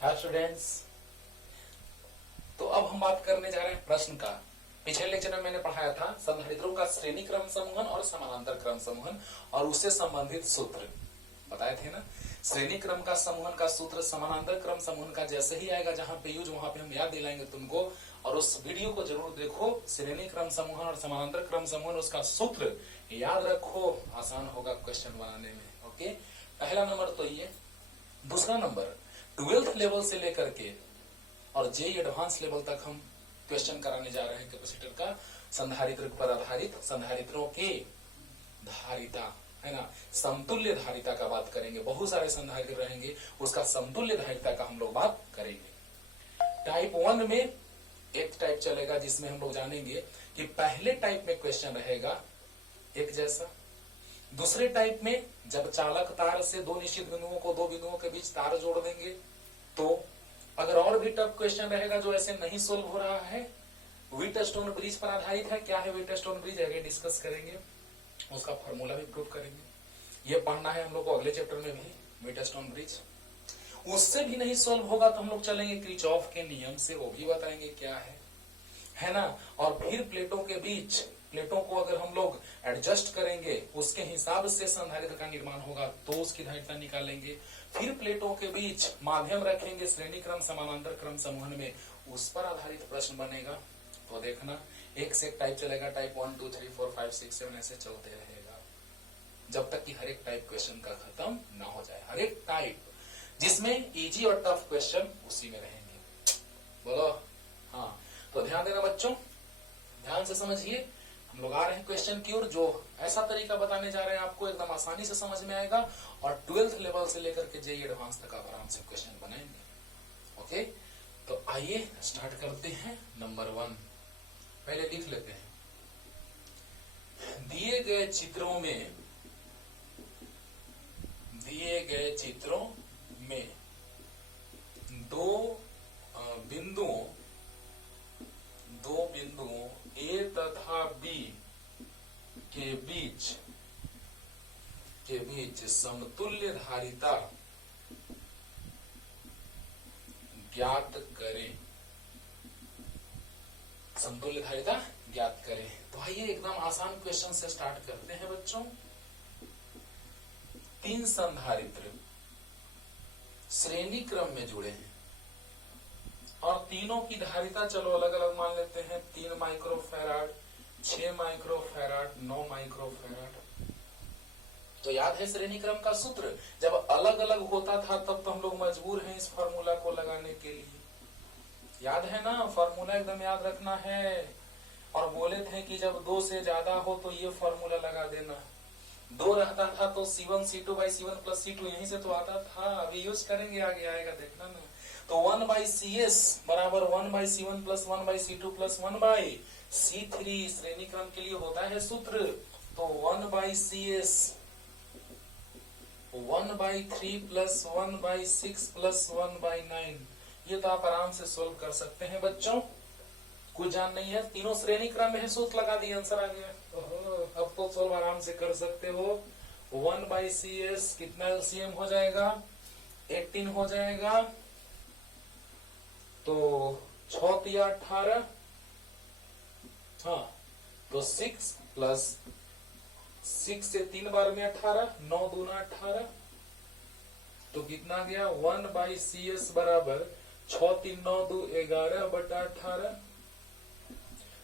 Hi students. तो अब हम बात करने जा रहे हैं प्रश्न का। पिछले लेक्चर में मैंने पढ़ाया था संधारित्रों का श्रेणी क्रम समूहन और समानांतर क्रम समूहन और उससे संबंधित सूत्र बताए थे ना। श्रेणी क्रम का समूहन का सूत्र समानांतर क्रम समूहन का जैसे ही आएगा जहां पे यूज वहां पे हम याद दिलाएंगे तुमको, और उस वीडियो को जरूर देखो। श्रेणी क्रम समूहन और समानांतर क्रम समूहन उसका सूत्र याद रखो, आसान होगा क्वेश्चन बनाने में। ओके, पहला नंबर तो ये। दूसरा नंबर 12th लेवल से लेकर के और जे एडवांस लेवल तक हम क्वेश्चन कराने जा रहे हैं कैपेसिटर का संधारित्र पर आधारित संधारित्रों के धारिता, है ना, समतुल्य धारिता का बात करेंगे। बहुत सारे संधारित्र रहेंगे, उसका समतुल्य धारिता का हम लोग बात करेंगे। टाइप 1 में एक टाइप चलेगा जिसमें हम लोग जानेंगे कि पहले टाइप में क्वेश्चन रहेगा एक जैसा। दूसरे टाइप में जब चालक तार से दो निश्चित बिंदुओं को दो बिंदुओं के बीच तार जोड़ देंगे तो। अगर और भी टफ क्वेश्चन रहेगा जो ऐसे नहीं सोल्व हो रहा है, व्हीटस्टोन ब्रिज पर आधारित है। क्या है व्हीटस्टोन ब्रिज, आगे डिस्कस करेंगे, उसका फॉर्मूला भी प्रूव करेंगे। ये पढ़ना है हम लोग को अगले चैप्टर में भी, व्हीटस्टोन ब्रिज। उससे भी नहीं सोल्व होगा तो हम लोग चलेंगे किरचॉफ के नियम से, वो भी बताएंगे क्या है ना। और फिर प्लेटों के बीच, प्लेटों को अगर हम लोग एडजस्ट करेंगे उसके हिसाब से संधारित्र का निर्माण होगा तो उसकी धारिता निकालेंगे। फिर प्लेटों के बीच माध्यम रखेंगे श्रेणी क्रम समानांतर क्रम समूहन में, उस पर आधारित प्रश्न बनेगा। तो देखना एक से एक टाइप चलेगा, टाइप 1 2 3 4 5 6 7 ऐसे चलते रहेगा जब तक कि हर एक टाइप क्वेश्चन का खत्म ना हो जाए। हर एक टाइप जिसमें इजी और टफ क्वेश्चन उसी में रहेंगे। बोलो हाँ। तो ध्यान देना बच्चों, ध्यान से समझिए। हम लोग आ रहे हैं क्वेश्चन की ओर, जो ऐसा तरीका बताने जा रहे हैं आपको एकदम आसानी से समझ में आएगा और 12th लेवल से लेकर के जेईई एडवांस तक आप आराम से क्वेश्चन बनाएंगे। ओके, तो आइए स्टार्ट करते हैं। नंबर 1 पहले लिख लेते हैं। दिए गए चित्रों में दो बिंदुओं ए तथा बी के बीच समतुल्य धारिता ज्ञात करें। समतुल्य धारिता ज्ञात करें। तो आइए एकदम आसान क्वेश्चन से स्टार्ट करते हैं बच्चों। 3 संधारित्र श्रेणी क्रम में जुड़े हैं और तीनों की धारिता चलो अलग अलग मान लेते हैं। 3 माइक्रोफैराड, 6 माइक्रोफैराड, 9 माइक्रोफैराड। तो याद है श्रेणी क्रम का सूत्र, जब अलग अलग होता था तब तो हम लोग मजबूर हैं इस फॉर्मूला को लगाने के लिए। याद है ना, फॉर्मूला एकदम याद रखना है। और बोले थे कि जब 2 से ज्यादा हो तो ये फॉर्मूला लगा देना। 2 रहता था तो C1 C2 by C1 plus C2 यहीं से तो आता था। अभी यूज करेंगे, आगे आएगा, देखना ना। तो 1 by CS बराबर 1 by C1 plus 1 by C2 plus 1 by C3 श्रेणी क्रम के लिए होता है सूत्र। तो 1 by CS 1 by 3 plus 1 by 6 plus 1 by 9। ये तो आप आराम से सोल्व कर सकते हैं बच्चों, कुछ जान नहीं है। तीनों श्रेणी क्रम में है, सूत्र लगा दिए, आंसर आ गया। अब तो सोल्व आराम से कर सकते हो। 1 by CS कितना LCM हो जाएगा, 18 हो जाएगा। तो 6 या 18, हाँ तो 6 प्लस 6 से 3 बार में 18, 9 दूना 18। तो कितना गया 1 by CS बराबर 6 3 9 2 11 बटा 18।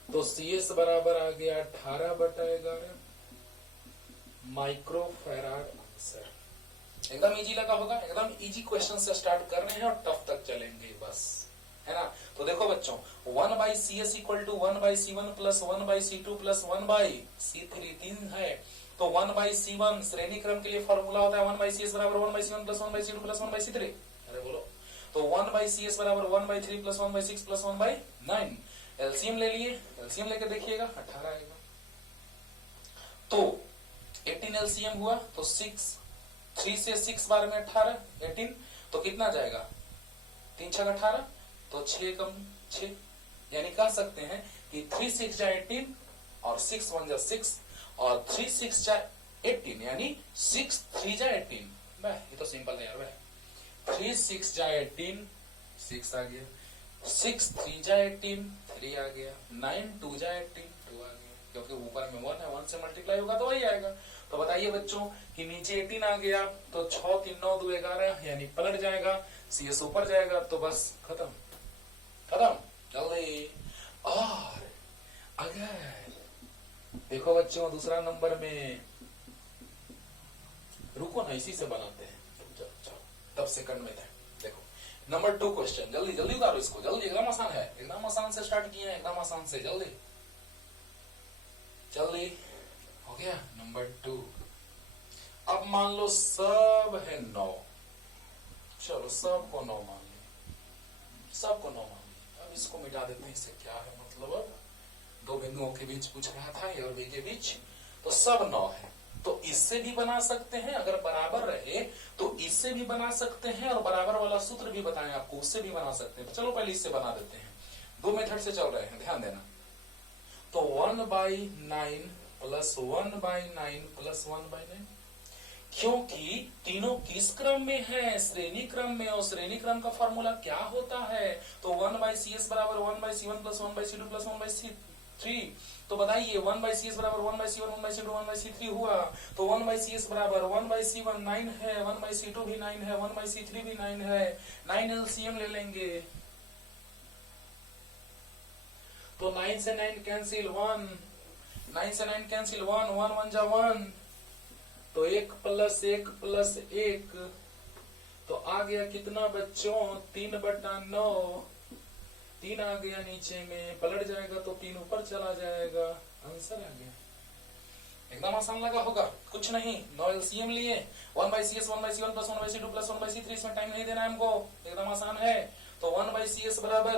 तो CS बराबर आ गया 18 बटा 11 माइक्रोफैराड आंसर। एकदम इजी लगा होगा, एकदम इजी क्वेश्चन से स्टार्ट कर रहे हैं और टफ तक चलेंगे बस, है ना। तो देखो बच्चों 1 by CS equal to 1 by C1 plus 1 by C2 plus 1 by C3 3 है। तो 1 by C1 श्रेणी क्रम के लिए फॉर्मूला होता है 1 by CS बराबर 1 by C1 plus 1 by C2 plus 1 by C3। अरे बोलो, तो 1 by CS बराबर 1 by 3 plus 1 by 6 plus 1 by 9। LCM ले लिए, एलसीएम लेके देखिएगा 18 आएगा। तो 18 एलसीएम हुआ तो 3 से 6 बार में 18 18। तो कितना जाएगा 3 6 18, तो 6 कम 6, यानी कह सकते हैं कि 3 6 जा 18 और 6 1 जा 6 और 3 6 जा 18 यानी 6 3 जा 18। ये तो सिंपल है यार। 3 6 जा 18 6 आ गया, 6 3 जा 18, 3 आ गया, 9 2 जा 18, 2 आ गया, क्योंकि ऊपर में 1 है, 1 से मल्टीप्लाई होगा तो वही आएगा। तो बताइए बच्चों कि नीचे 18 आ गया तो 6 3 9 2 11 यानी पलट जाएगा, CS ऊपर जाएगा, तो बस खत्म खत्म। जल्दी। और अगर देखो बच्चों दूसरा नंबर में, रुको ना इसी से बनाते हैं, चलो 10 सेकंड में थे। देखो नंबर 2 क्वेश्चन, जल्दी जल्दी उतारो इसको, जल्दी, एकदम आसान है, एकदम आसान से स्टार्ट किए हैं, एकदम आसान से, जल्दी जल्दी। हो गया नंबर 2। अब मान लो सब है 9, चलो सबको 9 मान लो, सबको 9 मान लो। अब इसको मिटा देते हैं, इससे क्या है मतलब, अब 2 बिंदुओं के बीच पूछ रहा था, ए और बी के बीच, तो सब 9 है, तो इससे भी बना सकते हैं, अगर बराबर रहे तो इससे भी बना सकते हैं, और बराबर वाला सूत्र भी बताएं आपको, उससे भी बना सकते हैं। तो चलो पहले इससे बना देते हैं, 2 मेथड से चल रहे हैं, ध्यान देना। तो 1/9 प्लस 1/9 प्लस 1/9, क्योंकि तीनों किस क्रम में है, श्रेणी क्रम में, और श्रेणी क्रम का फॉर्मूला क्या होता है, तो 1/CS बराबर 1/C1 plus 1/C2 plus 1/C3। तो बताइए 1/CS बराबर 1/C1 1/C2 1/C3 हुआ, तो 1/CS बराबर 1/C1 9 है, 1/C2 भी 9 है, 1/C3 भी 9 है, 9 LCM ले लेंगे, तो 9 से 9 कैंसिल 1, 9 से 9 कैंसिल 1, 1 1 जा 1, तो 1 प्लस 1 प्लस 1, तो आ गया कितना बच्चों 3/9, 3 आ गया नीचे में, पलट जाएगा तो 3 ऊपर चला जाएगा, आंसर आ गया। एकदम आसान लगा होगा, कुछ नहीं, 9 LCM लिए, 1/CS 1/C1 plus 1/C2 plus 1/C3, इसमें टाइम नहीं देना है हमको, एकदम आसान है। तो 1/CS बराबर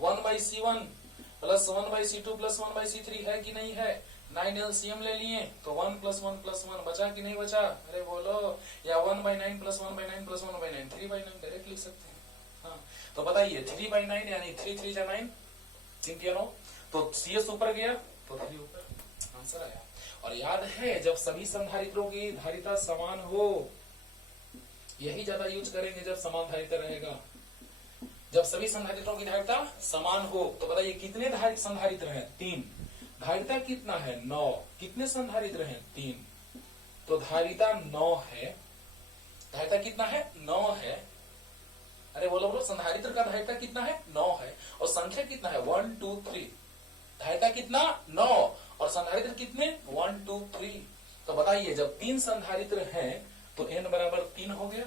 1/C1 plus 1/C2 plus 1/C3 है कि नहीं है, 9 LCM ले लिए, तो 1 प्लस 1 प्लस 1 बचा कि नहीं बचा, अरे बोलो, या 1/9 प्लस 1/9 प्लस 1/9, 3/9 डायरेक्ट लिख सकते हैं। हाँ तो बताइए 3/9 यानी 3 3 जा 9, 3 9, तो CS ऊपर गया तो 3 ऊपर, आंसर आया। और याद है जब सभी संधारित्रों की धारिता समान हो, यही ज्यादा यूज करेंगे जब समान धारिता रहेगा, जब सभी संधारित्रों की धारिता समान हो। तो बताइए कितने संधारित्र हैं, 3, धारिता कितना है 9, कितने संधारित्र हैं 3, तो धारिता 9 है, धारिता कितना है 9 है, अरे बोलो बोलो, संधारित्र का धारिता कितना है 9 है, और संख्या कितना है 1 2 3, धारिता कितना 9 और संधारित्र कितने 1 2 3। तो बताइए जब 3 संधारित्र हैं तो n बराबर 3 हो गया,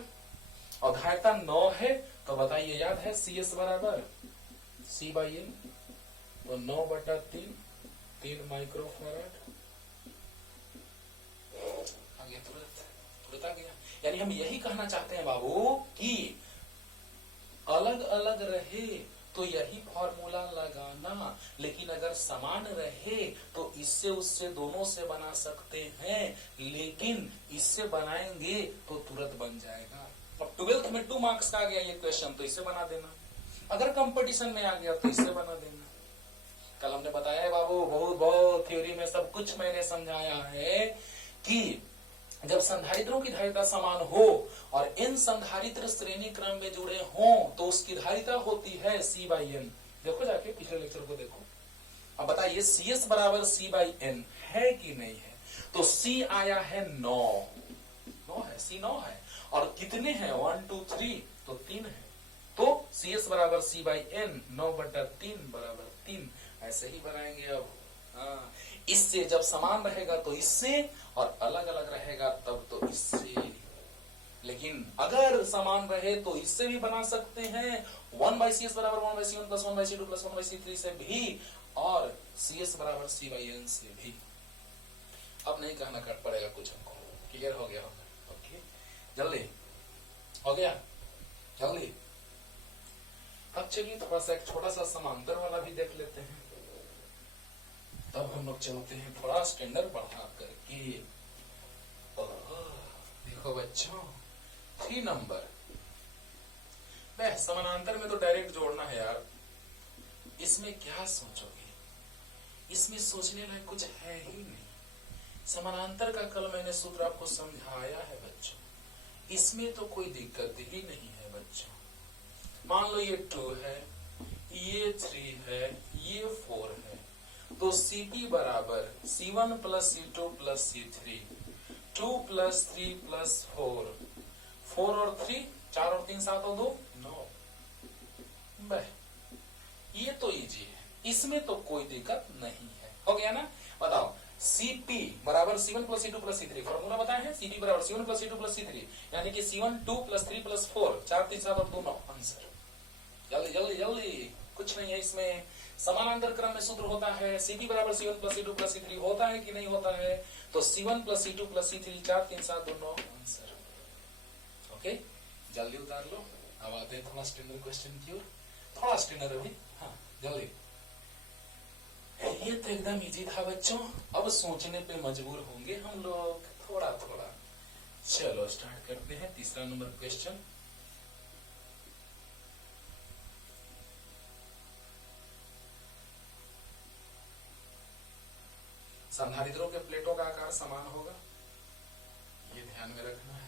और धारिता 9 है, तो बताइए याद है CS बराबर C/N, तो 9/3, 3 माइक्रोफैराड आ गया, तुरंत आ गया। यानी हम यही कहना चाहते हैं बाबू कि अलग अलग रहे तो यही फॉर्मूला लगाना, लेकिन अगर समान रहे तो इससे उससे दोनों से बना सकते हैं, लेकिन इससे बनाएंगे तो तुरंत बन जाएगा। अब 12th में 2 मार्क्स का आ गया ये क्वेश्चन, तो इसे बना देना, अगर कंपटीशन में आ गया तो इससे बना देना। कल हमने बताया है बाबू, बहुत बहुत थ्योरी में सब कुछ मैंने समझाया है कि जब संधारित्रों की धारिता समान हो और इन संधारित्र श्रेणी क्रम में जुड़े हों तो उसकी धारिता होती है C/N। देखो जाके पिछले लेक्चर को देखो। अब बताइए CS बराबर C/N है कि नहीं है, तो C आया है 9 है, C 9 है, और कितने हैं 1 2 3, तो 3 है, तो CS बराबर C/N, 9/3 बराबर 3, ऐसे ही बनाएंगे। अब इससे जब समान रहेगा तो इससे, और अलग अलग रहेगा तब तो इससे, लेकिन अगर समान रहे तो इससे भी बना सकते हैं, 1/CS बराबर 1/C1 plus 1/C2 plus 1/C3 से भी, और CS बराबर C/N से भी। अब नहीं कहना कर पड़ेगा कुछ, हमको क्लियर हो गया होगा। ओके जल्दी हो गया, जल्दी। अब चलिए थोड़ा सा एक छोटा सा समांतर वाला भी देख लेते हैं, तब हम लोग चलते हैं थोड़ा स्टैंडर्ड बढ़ा करके। देखो बच्चों 3 नंबर, समानांतर में तो डायरेक्ट जोड़ना है यार, इसमें क्या सोचोगे, इसमें सोचने लायक कुछ है ही नहीं। समानांतर का कल मैंने सूत्र आपको समझाया है बच्चों, इसमें तो कोई दिक्कत ही नहीं है बच्चों। मान लो ये 2 है, ये 3 है, ये 4 है, तो Cp बराबर C1 plus C2 plus C3, 2 plus 3 plus 4, 4 और 3, 4 और 3 7 और 2 9। ये तो इजी है, इसमें तो कोई दिक्कत नहीं है। हो गया ना? बताओ Cp बराबर C1 plus C2 plus C3, formula बताया है Cp बराबर C1 plus C2 plus C3, यानी कि C1 2 प्लस 3 प्लस 4, 4 3 7 और 2 9। आंसर जल्दी जल्दी जल्दी, कुछ नहीं है इसमें। समानांतर क्रम में सूत्र होता है Cp बराबर C1 plus C2 plus C3, होता है कि नहीं होता है? तो C1 plus C2 plus C3, 4 3 7 2 9। Answer okay, जल्दी उतार लो। अब आते हैं थोड़ा स्टैंडर्ड क्वेश्चन की ओर, थोड़ा स्टैंडर्ड अभी। हाँ जल्दी, ये तो एकदम इजी था बच्चों, अब सोचने पे मजबूर होंगे हम लोग थोड़ा थोड़ा। चलो स्टार्ट करते हैं तीसरा नंबर क्वेश्चन। संधारित्रों के प्लेटों का आकार समान होगा, ये ध्यान में रखना है।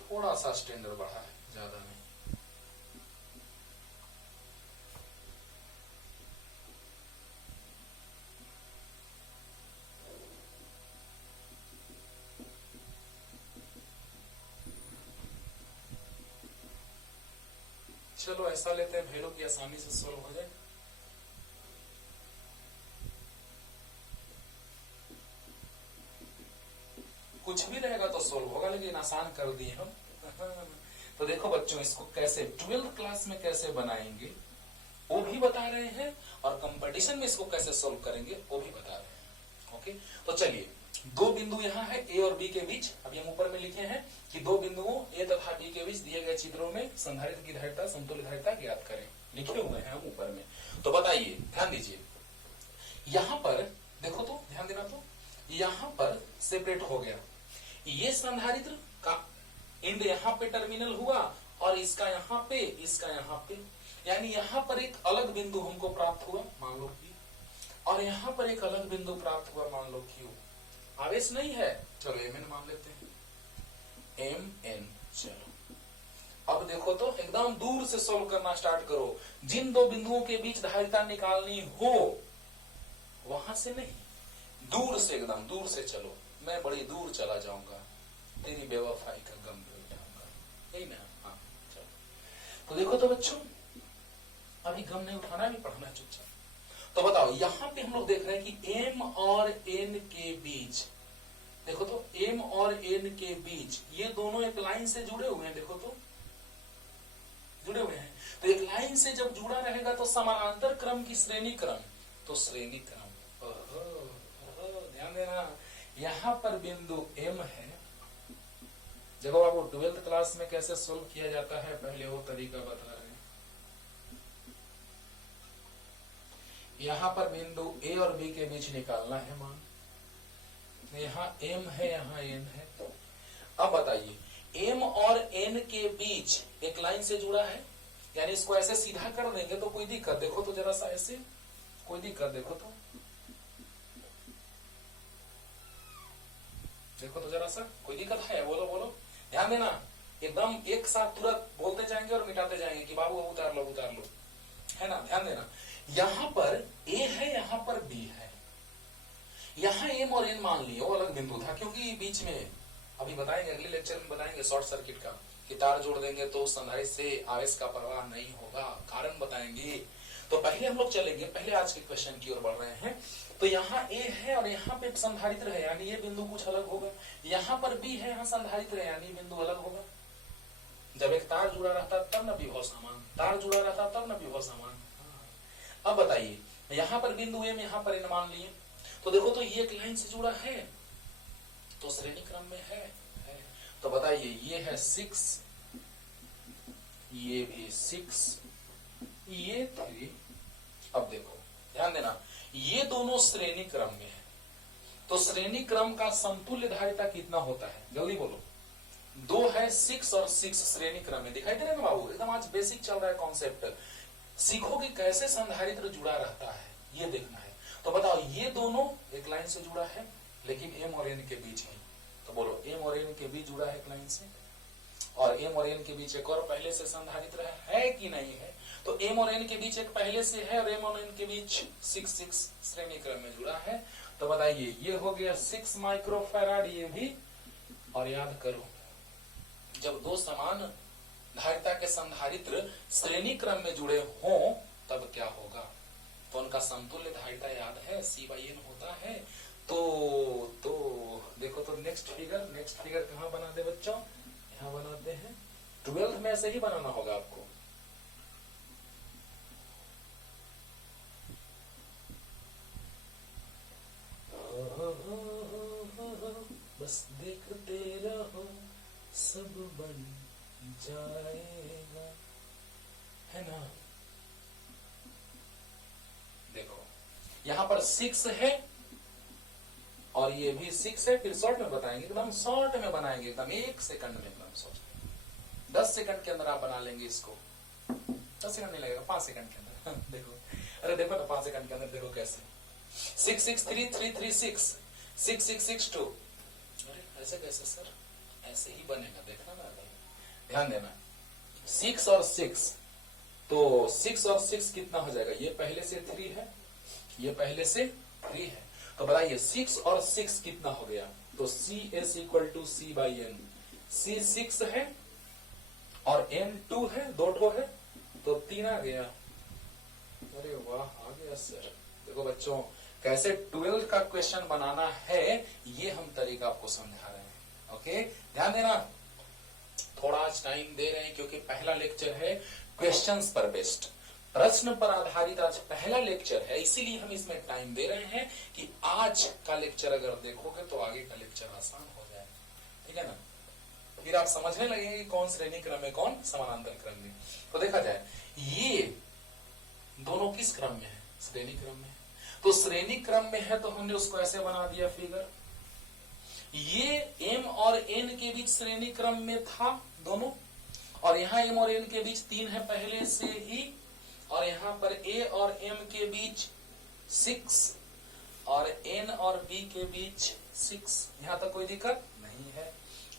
थोड़ा सा स्टैंडर्ड बढ़ा है, ज्यादा नहीं। चलो ऐसा लेते हैं वैल्यू की आसानी से सोल्व हो जाए। कुछ भी रहेगा तो सोल्व होगा, लेकिन आसान कर दिए हम। तो देखो बच्चों, इसको कैसे 12th क्लास में कैसे बनाएंगे वो भी बता रहे हैं, और कंपटीशन में इसको कैसे सोल्व करेंगे वो भी बता रहे हैं। ओके, तो चलिए, दो बिंदु यहाँ है ए और बी के बीच। अभी हम ऊपर में लिखे हैं कि दो बिंदुओं ए तथा बी के बीच दिए गए चित्रों में संधारित्र की धारिता समतुल्य धारिता ज्ञात करें, लिखे हुए हैं हम ऊपर में। तो बताइए, ध्यान दीजिए, यहाँ पर देखो तो, ध्यान देना, तो यहाँ पर सेपरेट हो गया, ये संधारित्र का एंड यहाँ पे टर्मिनल हुआ, और इसका यहाँ पे, इसका यहाँ पे, यानी यहाँ पर एक अलग बिंदु हमको प्राप्त हुआ, मान लो P, और यहाँ पर एक अलग बिंदु प्राप्त हुआ, मान लो Q। आवेश नहीं है, चलो Mn मान लेते हैं, Mn। चलो अब देखो तो, एकदम दूर से सोल्व करना स्टार्ट करो। जिन दो बिंदुओं के बीच धारिता निकालनी हो वहां से नहीं, दूर से, एकदम दूर से चलो। मैं बड़ी दूर चला जाऊंगा, तेरी बेवफाई का गम भी उठाऊंगा, यही ना? हाँ चलो, तो देखो तो बच्चों, अभी गम नहीं उठाना, भी पढ़ना चुपचाप। तो बताओ, यहाँ पे हम लोग देख रहे हैं कि M और N के बीच, देखो तो, M और N के बीच ये दोनों एक लाइन से जुड़े हुए हैं, देखो तो जुड़े हुए हैं। तो एक लाइन से जब जुड़ा रहेगा तो समानांतर क्रम की श्रेणी क्रम, तो श्रेणी क्रम। ध्यान देना, यहाँ पर बिंदु M है। देखो आपको 12th क्लास में कैसे सोल्व किया जाता है, पहले वो तरीका बता रहे हैं। यहाँ पर बिंदु A और B के बीच निकालना है मान, यहाँ M है, यहाँ N है। अब बताइए, M और N के बीच एक लाइन से जुड़ा है, यानी इसको ऐसे सीधा कर देंगे तो कोई दिक्कत, देखो तो जरा सा ऐसे, कोई दिक्कत, देखो तो, देखो तो जरा सा, कोई दिक्कत है? बोलो बोलो, ध्यान देना, एकदम एक साथ तुरंत बोलते जाएंगे और मिटाते जाएंगे कि बाबू उतार लो उतार लो, है ना? ध्यान देना, यहाँ पर A है, यहाँ पर B है, यहाँ M और N मान लिए वो अलग बिंदु था, क्योंकि बीच में, अभी बताएंगे अगले लेक्चर में बताएंगे शॉर्ट सर्किट का, कि तार जोड़ देंगे तो संधारित्र से आवेश का प्रवाह नहीं होगा, कारण बताएंगे। तो पहले हम लोग चलेंगे, पहले आज के क्वेश्चन की ओर बढ़ रहे हैं। तो यहाँ A है और यहाँ पे संधारित्र है, यानी ये बिंदु कुछ अलग होगा। यहाँ पर B है, यहाँ संधारित्र है, यानी बिंदु अलग होगा। जब एक तार जुड़ा रहता तब न विभव समान, तार जुड़ा रहता तब न विभव समान। अब बताइए, यहाँ पर बिंदु M, यहाँ पर N मान लिए, तो देखो तो ये एक लाइन से जुड़ा है, तो श्रेणी क्रम में है। तो बताइए, ये है 6, ये भी 6, ये 3। अब देखो, ध्यान देना, ये दोनों श्रेणी क्रम में है, तो श्रेणी क्रम का समतुल्य धारिता कितना होता है? जल्दी बोलो। 2 है, 6 और 6 श्रेणी क्रम में, दिखाई दे रहा है ना बाबू? एकदम आज बेसिक चल रहा है कॉन्सेप्ट, सीखोगे कैसे संधारित्र जुड़ा रहता है, ये देखना है। तो बताओ, ये दोनों एक लाइन से जुड़ा है, लेकिन M और N के बीच है, तो बोलो M और N के बीच जुड़ा है एक लाइन से। और m और n के बीच एक और पहले से संधारित्र है कि नहीं है। तो m और n के बीच एक पहले से है और m और n के बीच 6 श्रेणी क्रम में जुड़ा है। तो बताइए ये हो गया 6 माइक्रोफैराड, ये भी। और याद करो जब दो समान धारिता के संधारित्र श्रेणी क्रम में जुड़े हों तब क्या होगा, तो उनका समतुल्य धारिता याद है C/N होता है। तो देखो, तो नेक्स्ट फिगर कहाँ बना दे बच्चों, यहाँ बनाते हैं। 12th में ऐसे ही बनाना होगा आपको। बस देखते रहो सब बन जाएगा, है ना। देखो यहाँ पर 6 है और ये भी 6 है। फिर शॉर्ट में बताएंगे, एकदम शॉर्ट में बनाएंगे, एकदम 1 सेकंड में, एकदम शॉर्ट। 10 सेकंड के अंदर आप बना लेंगे इसको। 10 सेकंड नहीं लगेगा, 5 सेकंड के अंदर। देखो, अरे देखो ना 5 सेकंड के अंदर देखो कैसे। 6 6 3 3 3 6 6 6 6 2। अरे ऐसे कैसे सर, ऐसे ही बनेगा, देखना ना, ध्यान देना। 6 और 6, तो 6 और 6 कितना हो जाएगा, ये पहले से 3 है, ये पहले से 3 है। तो बताइए 6 और 6 कितना हो गया, तो CS = C/N। C 6 है और N 2 है, 2 है, तो 3 आ गया। अरे वाह, आ गया सर। देखो बच्चों कैसे 12 का क्वेश्चन बनाना है, ये हम तरीका आपको समझा रहे हैं। ओके, ध्यान देना। थोड़ा आज टाइम दे रहे हैं क्योंकि पहला लेक्चर है क्वेश्चंस पर बेस्ड, प्रश्न पर आधारित आज पहला लेक्चर है, इसीलिए हम इसमें टाइम दे रहे हैं कि आज का लेक्चर अगर देखोगे तो आगे का लेक्चर आसान हो जाए, ठीक है ना। फिर आप समझने लगेंगे कि कौन श्रेणी क्रम में, कौन समानांतर क्रम में। तो देखा जाए ये दोनों किस क्रम में है, श्रेणी क्रम में। तो श्रेणी क्रम में है तो हमने उसको ऐसे बना दिया फिगर। ये m और n के बीच श्रेणी क्रम में था दोनों, और यहाँ m और n के बीच 3 है पहले से ही, और यहाँ पर a और m के बीच 6 और n और b के बीच 6। यहाँ तक कोई दिक्कत नहीं है।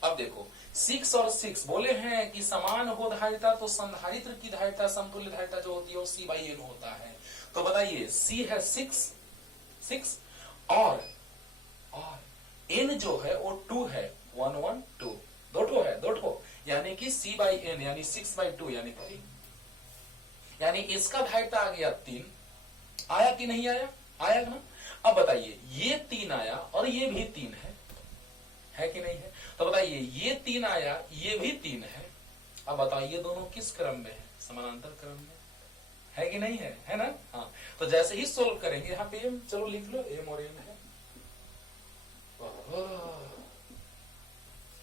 अब देखो 6 और 6 बोले हैं कि समान हो धारिता तो संधारित्र की धारिता, समतुल्य धारिता जो होती है वो C/N होता है। तो बताइए C है 6 और n जो है वो 2 है, 1 1 2, 2 है, 2, यानी कि C/N यानी 6/2 यानी 3, यानी इसका धारिता आ गया 3। आया कि नहीं आया, आया ना। अब बताइए ये 3 आया और ये भी 3 है कि नहीं है। तो बताइए ये 3 आया, ये भी 3 है। अब बताइए दोनों किस क्रम में है, समानांतर क्रम में है कि नहीं है ना। हाँ, तो जैसे ही सोल्व करेंगे, यहाँ पे चलो लिख लो m और n है।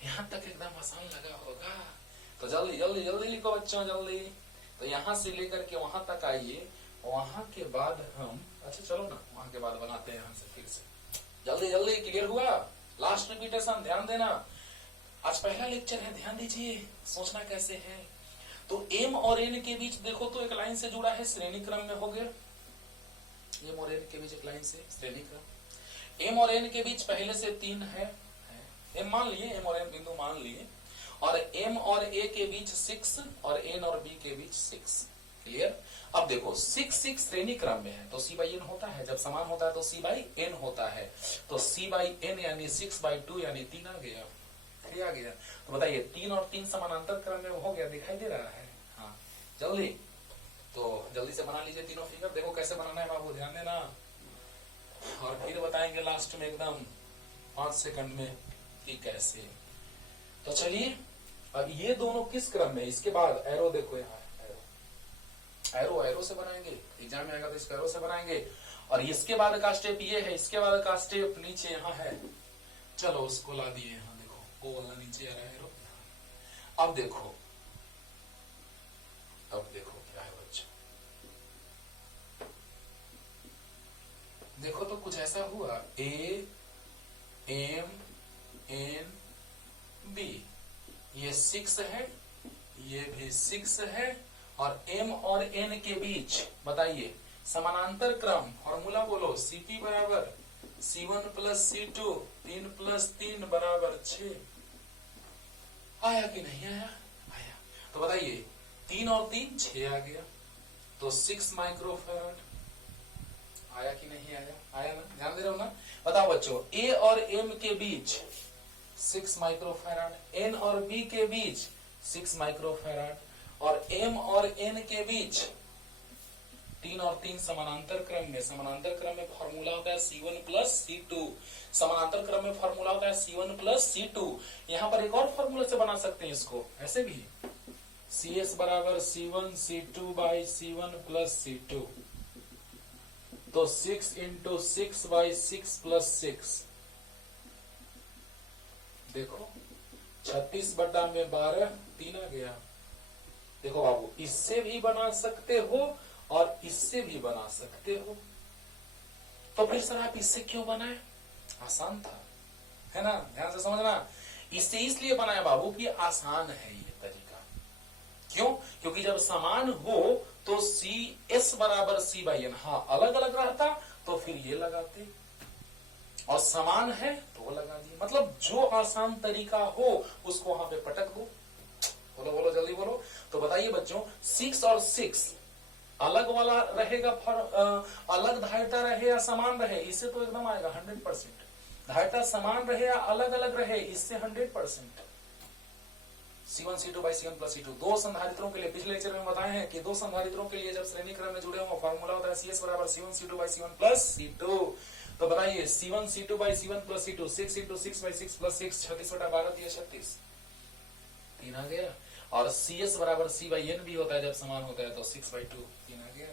यहाँ तक एकदम आसान लगा होगा। तो जल्दी जल्दी जल्दी लिखो बच्चों, जल्दी। तो यहाँ से लेकर के वहां तक आइए, वहां के बाद हम, अच्छा चलो ना वहां के बाद बनाते हैं यहाँ से फिर से। जल्दी जल्दी, क्लियर हुआ। लास्ट रिपीटेशन ध्यान देना। आज पहला लेक्चर है, ध्यान दीजिए, सोचना कैसे है। तो m और n के बीच देखो तो एक लाइन से जुड़ा है, श्रेणी क्रम में हो गया। m और n के बीच एक लाइन से श्रेणी क्रम, m और n के बीच पहले से 3 है, m मान लिए, m और n बिंदु मान लिए, और m और a के बीच 6 और n और b के बीच 6। क्लियर। अब देखो 6 6 श्रेणी क्रम में है तो C/N होता है, जब समान होता है तो C/N होता है। तो C/N यानी 6/2 यानी 3 आ गया, 3 आ गया। तो बताइए 3 और 3 समानांतर क्रम में हो गया, दिखाई दे रहा है। हाँ जल्दी, तो जल्दी से बना लीजिए तीनों फिगर। देखो कैसे बनाना है बाबू, ध्यान देना, और फिर बताएंगे लास्ट में एकदम 5 सेकंड में कि कैसे। तो चलिए अब ये दोनों किस क्रम में, इसके बाद एरो देखो, यहाँ एरो से बनाएंगे, एग्जाम में आएगा तो इसको एरो से बनाएंगे। और इसके बाद का स्टेप ये है, इसके बाद का स्टेप नीचे यहाँ है, चलो उसको ला दिए यहाँ, देखो वो वाला नीचे आ रहा है एरो। अब देखो क्या है बच्चा, देखो तो कुछ ऐसा हुआ, A M N B, ये 6 है, ये भी 6 है, और m और n के बीच बताइए समानांतर क्रम, फॉर्मूला बोलो, Cp बराबर C1 प्लस C2, 3 प्लस 3 बराबर 6। आया कि नहीं आया, तो बताइए 3 और 3 6 आ गया, तो 6 माइक्रोफैराड आया कि नहीं आया? आया ना? ध्यान दे रहे हो ना? बताओ बच्चों, ए और एम के बीच 6 माइक्रोफैराड, एन और बी के बीच 6 माइक्रोफैराड, और एम और एन के बीच 3 और 3 समानांतर क्रम में, समानांतर क्रम में फॉर्मूला होता है C1 प्लस C2, समानांतर क्रम में फॉर्मूला होता है C1 प्लस C2। यहां पर एक और फॉर्मूला से बना सकते हैं इसको, ऐसे भी CS बराबर C1 C2 by C1 plus C2, तो 6 इंटू 6 बाई 6 प्लस 6, देखो 36/12 3 आ गया। देखो बाबू, इससे भी बना सकते हो और इससे भी बना सकते हो, तो फिर सर आप इससे क्यों बनाए? आसान था, है ना? ध्यान से समझना, इससे इसलिए बनाया बाबू कि आसान है ये तरीका। क्यों? क्योंकि जब समान हो तो CS बराबर C/N, हाँ अलग अलग रहता तो फिर ये लगाते, और समान है तो वो लगा दिए। मतलब जो आसान तरीका हो उसको वहां पे पटक दो। बोलो बोलो जल्दी बोलो। तो बताइए बच्चों, 6 और 6 अलग वाला रहेगा, अलग धारिता रहे या समान रहे, इससे तो एकदम आएगा 100%। धारिता समान रहे या अलग अलग रहे, इससे 100%। C1 C2 by C1 plus C2, दो संधारित्रों के लिए पिछले लेक्चर में बताए हैं कि दो संधारित्रों के लिए जब श्रेणी क्रम में जुड़े हों फॉर्मूला होता है CS बराबर C1 C2 by C1 plus C2। तो बताइए C1 C2 by C1 plus C2, 6 into 6 by 6 plus 6, 36/12 दिया 36, 3 आ गया। और CS बराबर C/N भी होता है जब समान होता है, तो 6/2, 3 आ गया।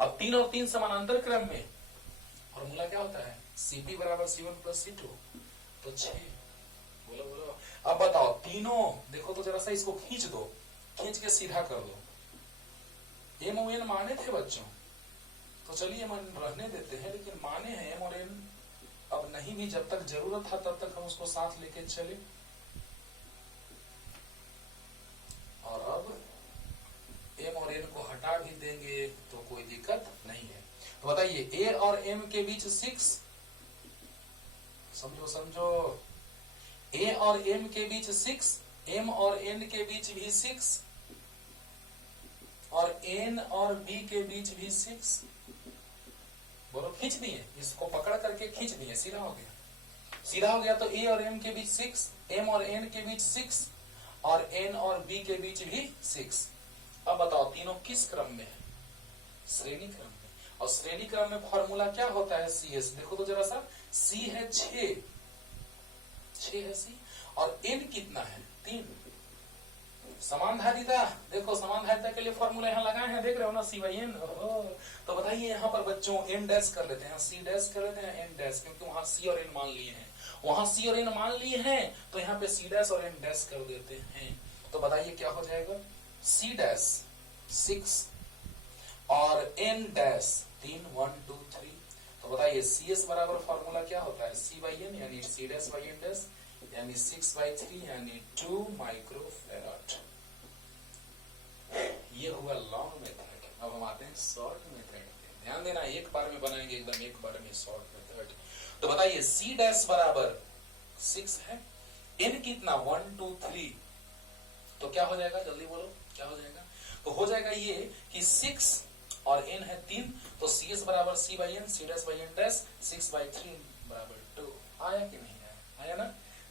अब 3 और 3 समानांतर क्रम में फॉर्मूला क्या होता है? CP बराबर C1 प्लस C2, तो 6। बोलो बोलो। अब बताओ तीनों, देखो तो जरा सा इसको खींच दो, खींच के सीधा कर दो। M और N माने थे बच्चों, तो चलिए हम रहने देते हैं, लेकिन माने हैं M और N, अब नहीं भी, जब तक जरूरत था तब तक हम उसको साथ लेके चले। और अब M और N को हटा भी देंगे तो कोई दिक्कत नहीं है। तो बताइए A और M के बीच 6, समझो समझो, A और M के बीच 6, M और N के बीच भी 6, और N और B के बीच भी 6। बोलो, खींच दिए, इसको पकड़ करके खींच दिए, सीधा हो गया। सीधा हो गया तो A और M के बीच 6, M और N के बीच 6, और N और B के बीच भी 6। अब बताओ तीनों किस क्रम में है? श्रेणी क्रम में। और श्रेणी क्रम में फॉर्मूला क्या होता है? CS। देखो तो जरा सा, C है 6 है C, और N कितना है? 3। समान धारिता, देखो समान धारिता के लिए फॉर्मूला यहाँ लगाए हैं, देख रहे हो ना, C/N। तो बताइए यहाँ पर बच्चों M डैश कर लेते हैं, C डैश कर लेते हैं, N डैश, क्योंकि वहां C और N मान लिए हैं, वहां C और N मान लिए हैं, तो यहाँ पे C डैश और N डैश कर देते हैं। तो बताइए क्या हो जाएगा? C डैश 6 और N डैश 3, 1 2 3। तो बताइए CS बराबर फॉर्मूला क्या होता है? C/N यानी C dash by N dash, यानी 6/3 यानी 2 माइक्रोफैराड। ये हुआ लॉन्ग मेथड। अब हम आते हैं शॉर्ट मेथड पे। ध्यान देना, एक बार में बनाएंगे एकदम, एक बार में शॉर्ट मेथड। तो बताइए C डैश बराबर 6 है, N कितना? 1 2 3, तो क्या हो जाएगा? जल्दी बोलो, क्या हो जाएगा? तो हो जाएगा ये कि 6 और N है 3, तो CS बराबर C/N, C dash by N dash, 6/3 बराबर 2। आया कि नहीं आया? आया ना?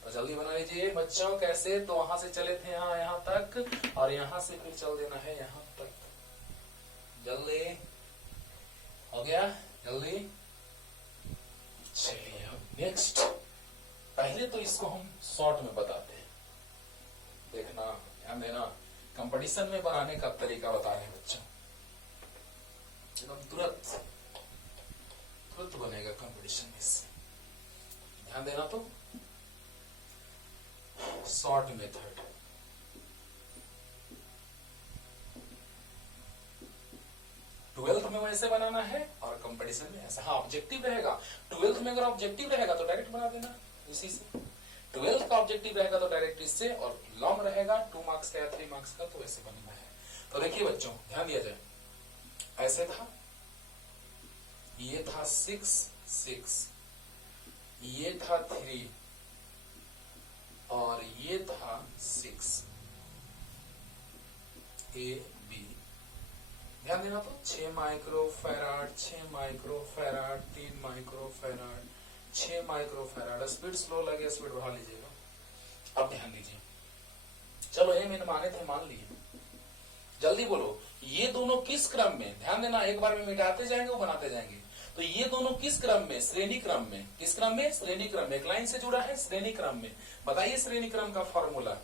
तो जल्दी बना लीजिए बच्चों। कैसे? तो वहां से चले थे यहाँ तक, और यहाँ से फिर चल देना है यहाँ तक। जल्दी हो गया? जल्दी चलिए अब नेक्स्ट। पहले तो इसको हम शॉर्ट में बताते हैं, देखना, ध्यान देना, कंपटीशन में बनाने का तरीका बता रहे हैं बच्चों, एकदम तुरंत बनेगा कंपटीशन में इससे। ध्यान देना। तो शॉर्ट मेथड, ट्वेल्थ में वैसे बनाना है और कंपटीशन में ऐसा। हाँ, ऑब्जेक्टिव रहेगा। ट्वेल्थ में अगर ऑब्जेक्टिव रहेगा तो डायरेक्ट बना देना इसी से। ट्वेल्थ का ऑब्जेक्टिव रहेगा तो डायरेक्ट इससे, और लॉन्ग रहेगा 2 मार्क्स का या 3 मार्क्स का तो वैसे बनना है। तो देखिए बच्चों, ध्यान दिया जाए, ऐसे था, ये था 6 6, ये था 3, और ये था 6। A B. ध्यान देना तो 6 microfarad, 6 microfarad, 3 microfarad, 6 microfarad. Speed slow लगे, स्पीड बढ़ा लीजिएगा। अब ध्यान दीजिए, चलो ये मैंने माने थे, मान लिए। जल्दी बोलो, ये दोनों किस क्रम में, ध्यान देना, एक बार में मिटाते जाएंगे वो बनाते जाएंगे। तो ये दोनों किस क्रम में, श्रेणी क्रम में। किस क्रम में? श्रेणी क्रम में। एक लाइन से जुड़ा है, श्रेणी क्रम में। बताइए श्रेणी क्रम का फॉर्मूला।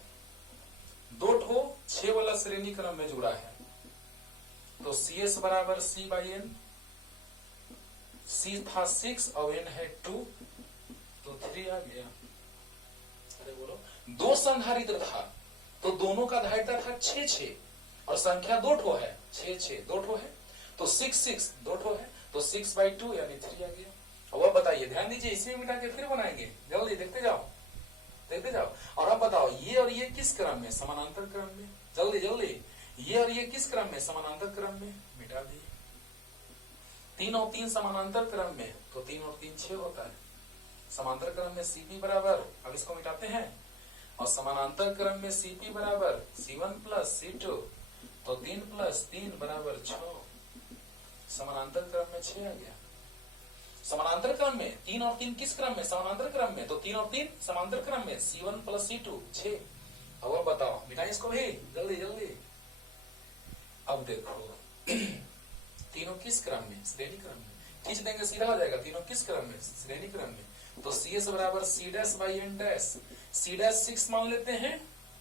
2 ठो 6 वाला श्रेणी क्रम में जुड़ा है, तो CS बराबर C बाई N। C था 6 और N है 2, तो 3 आ गया। अरे बोलो, 2 संधारित्र था तो दोनों का धारिता था 6 और संख्या 2 ठो है, 6 2 ठो है, तो 6 2 ठो है, तो 6 बाई 2 यानी 3 आ गया। अब अब बताइए, ध्यान दीजिए, इसी में मिटा के फिर बनाएंगे, जल्दी देखते जाओ, देखते जाओ। और अब बताओ, ये और ये किस क्रम में? समानांतर क्रम में। जल्दी जल्दी, ये और ये किस क्रम में? समानांतर क्रम में। मिटा दिए। 3 और 3 समानांतर क्रम में, तो 3 और 3 6 होता है। समांतर क्रम में CP बराबर, अब इसको मिटाते हैं, और समानांतर क्रम में CP बराबर C1 प्लस C2, तो 3 प्लस 3 बराबर 6। समानांतर क्रम में 6 आ गया। समानांतर क्रम में 3 और 3 किस क्रम में? समानांतर क्रम में, तो 3 और 3 समांतर क्रम में, C1 प्लस C2 6। अब बताओ, मिटाएं इसको भी, जल्दी जल्दी। अब देखो, तीनों किस क्रम में? श्रेणी क्रम में। खींच देंगे, सीधा हो जाएगा। तीनों किस क्रम में? श्रेणी क्रम में। तो CS बराबर C dash by N dash. C dash 6 मान लेते हैं,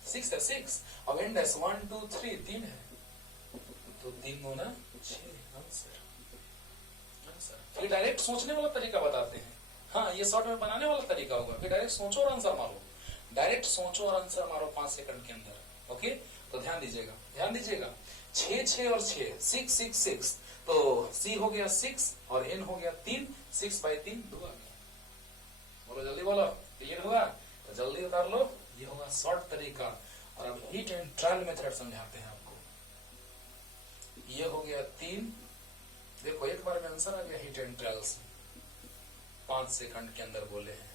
6 है 6, और N डैश 1 2 3 3 है, तो 3 गुना 6 आंसर। फिर डायरेक्ट सोचने वाला तरीका बताते हैं। हाँ, ये शॉर्ट में बनाने वाला तरीका होगा। फिर डायरेक्ट सोचो और आंसर मारो, डायरेक्ट सोचो और आंसर मारो 5 सेकंड के अंदर। ओके, तो ध्यान दीजिएगा, ध्यान दीजिएगा। 6 6 और 6 6 6 6, तो C हो गया 6 और N हो गया 3, 6 बाई 3 2 आ गया। बोलो जल्दी बोलो, क्लियर हुआ? तो जल्दी उतार लो, ये होगा शॉर्ट तरीका। और अब हीट एंड ट्रायल मेथड समझाते हैं आपको। ये हो गया 3, देखो एक बार में आंसर आ गया हीट एंड ट्रायल से, 5 सेकंड के अंदर बोले हैं।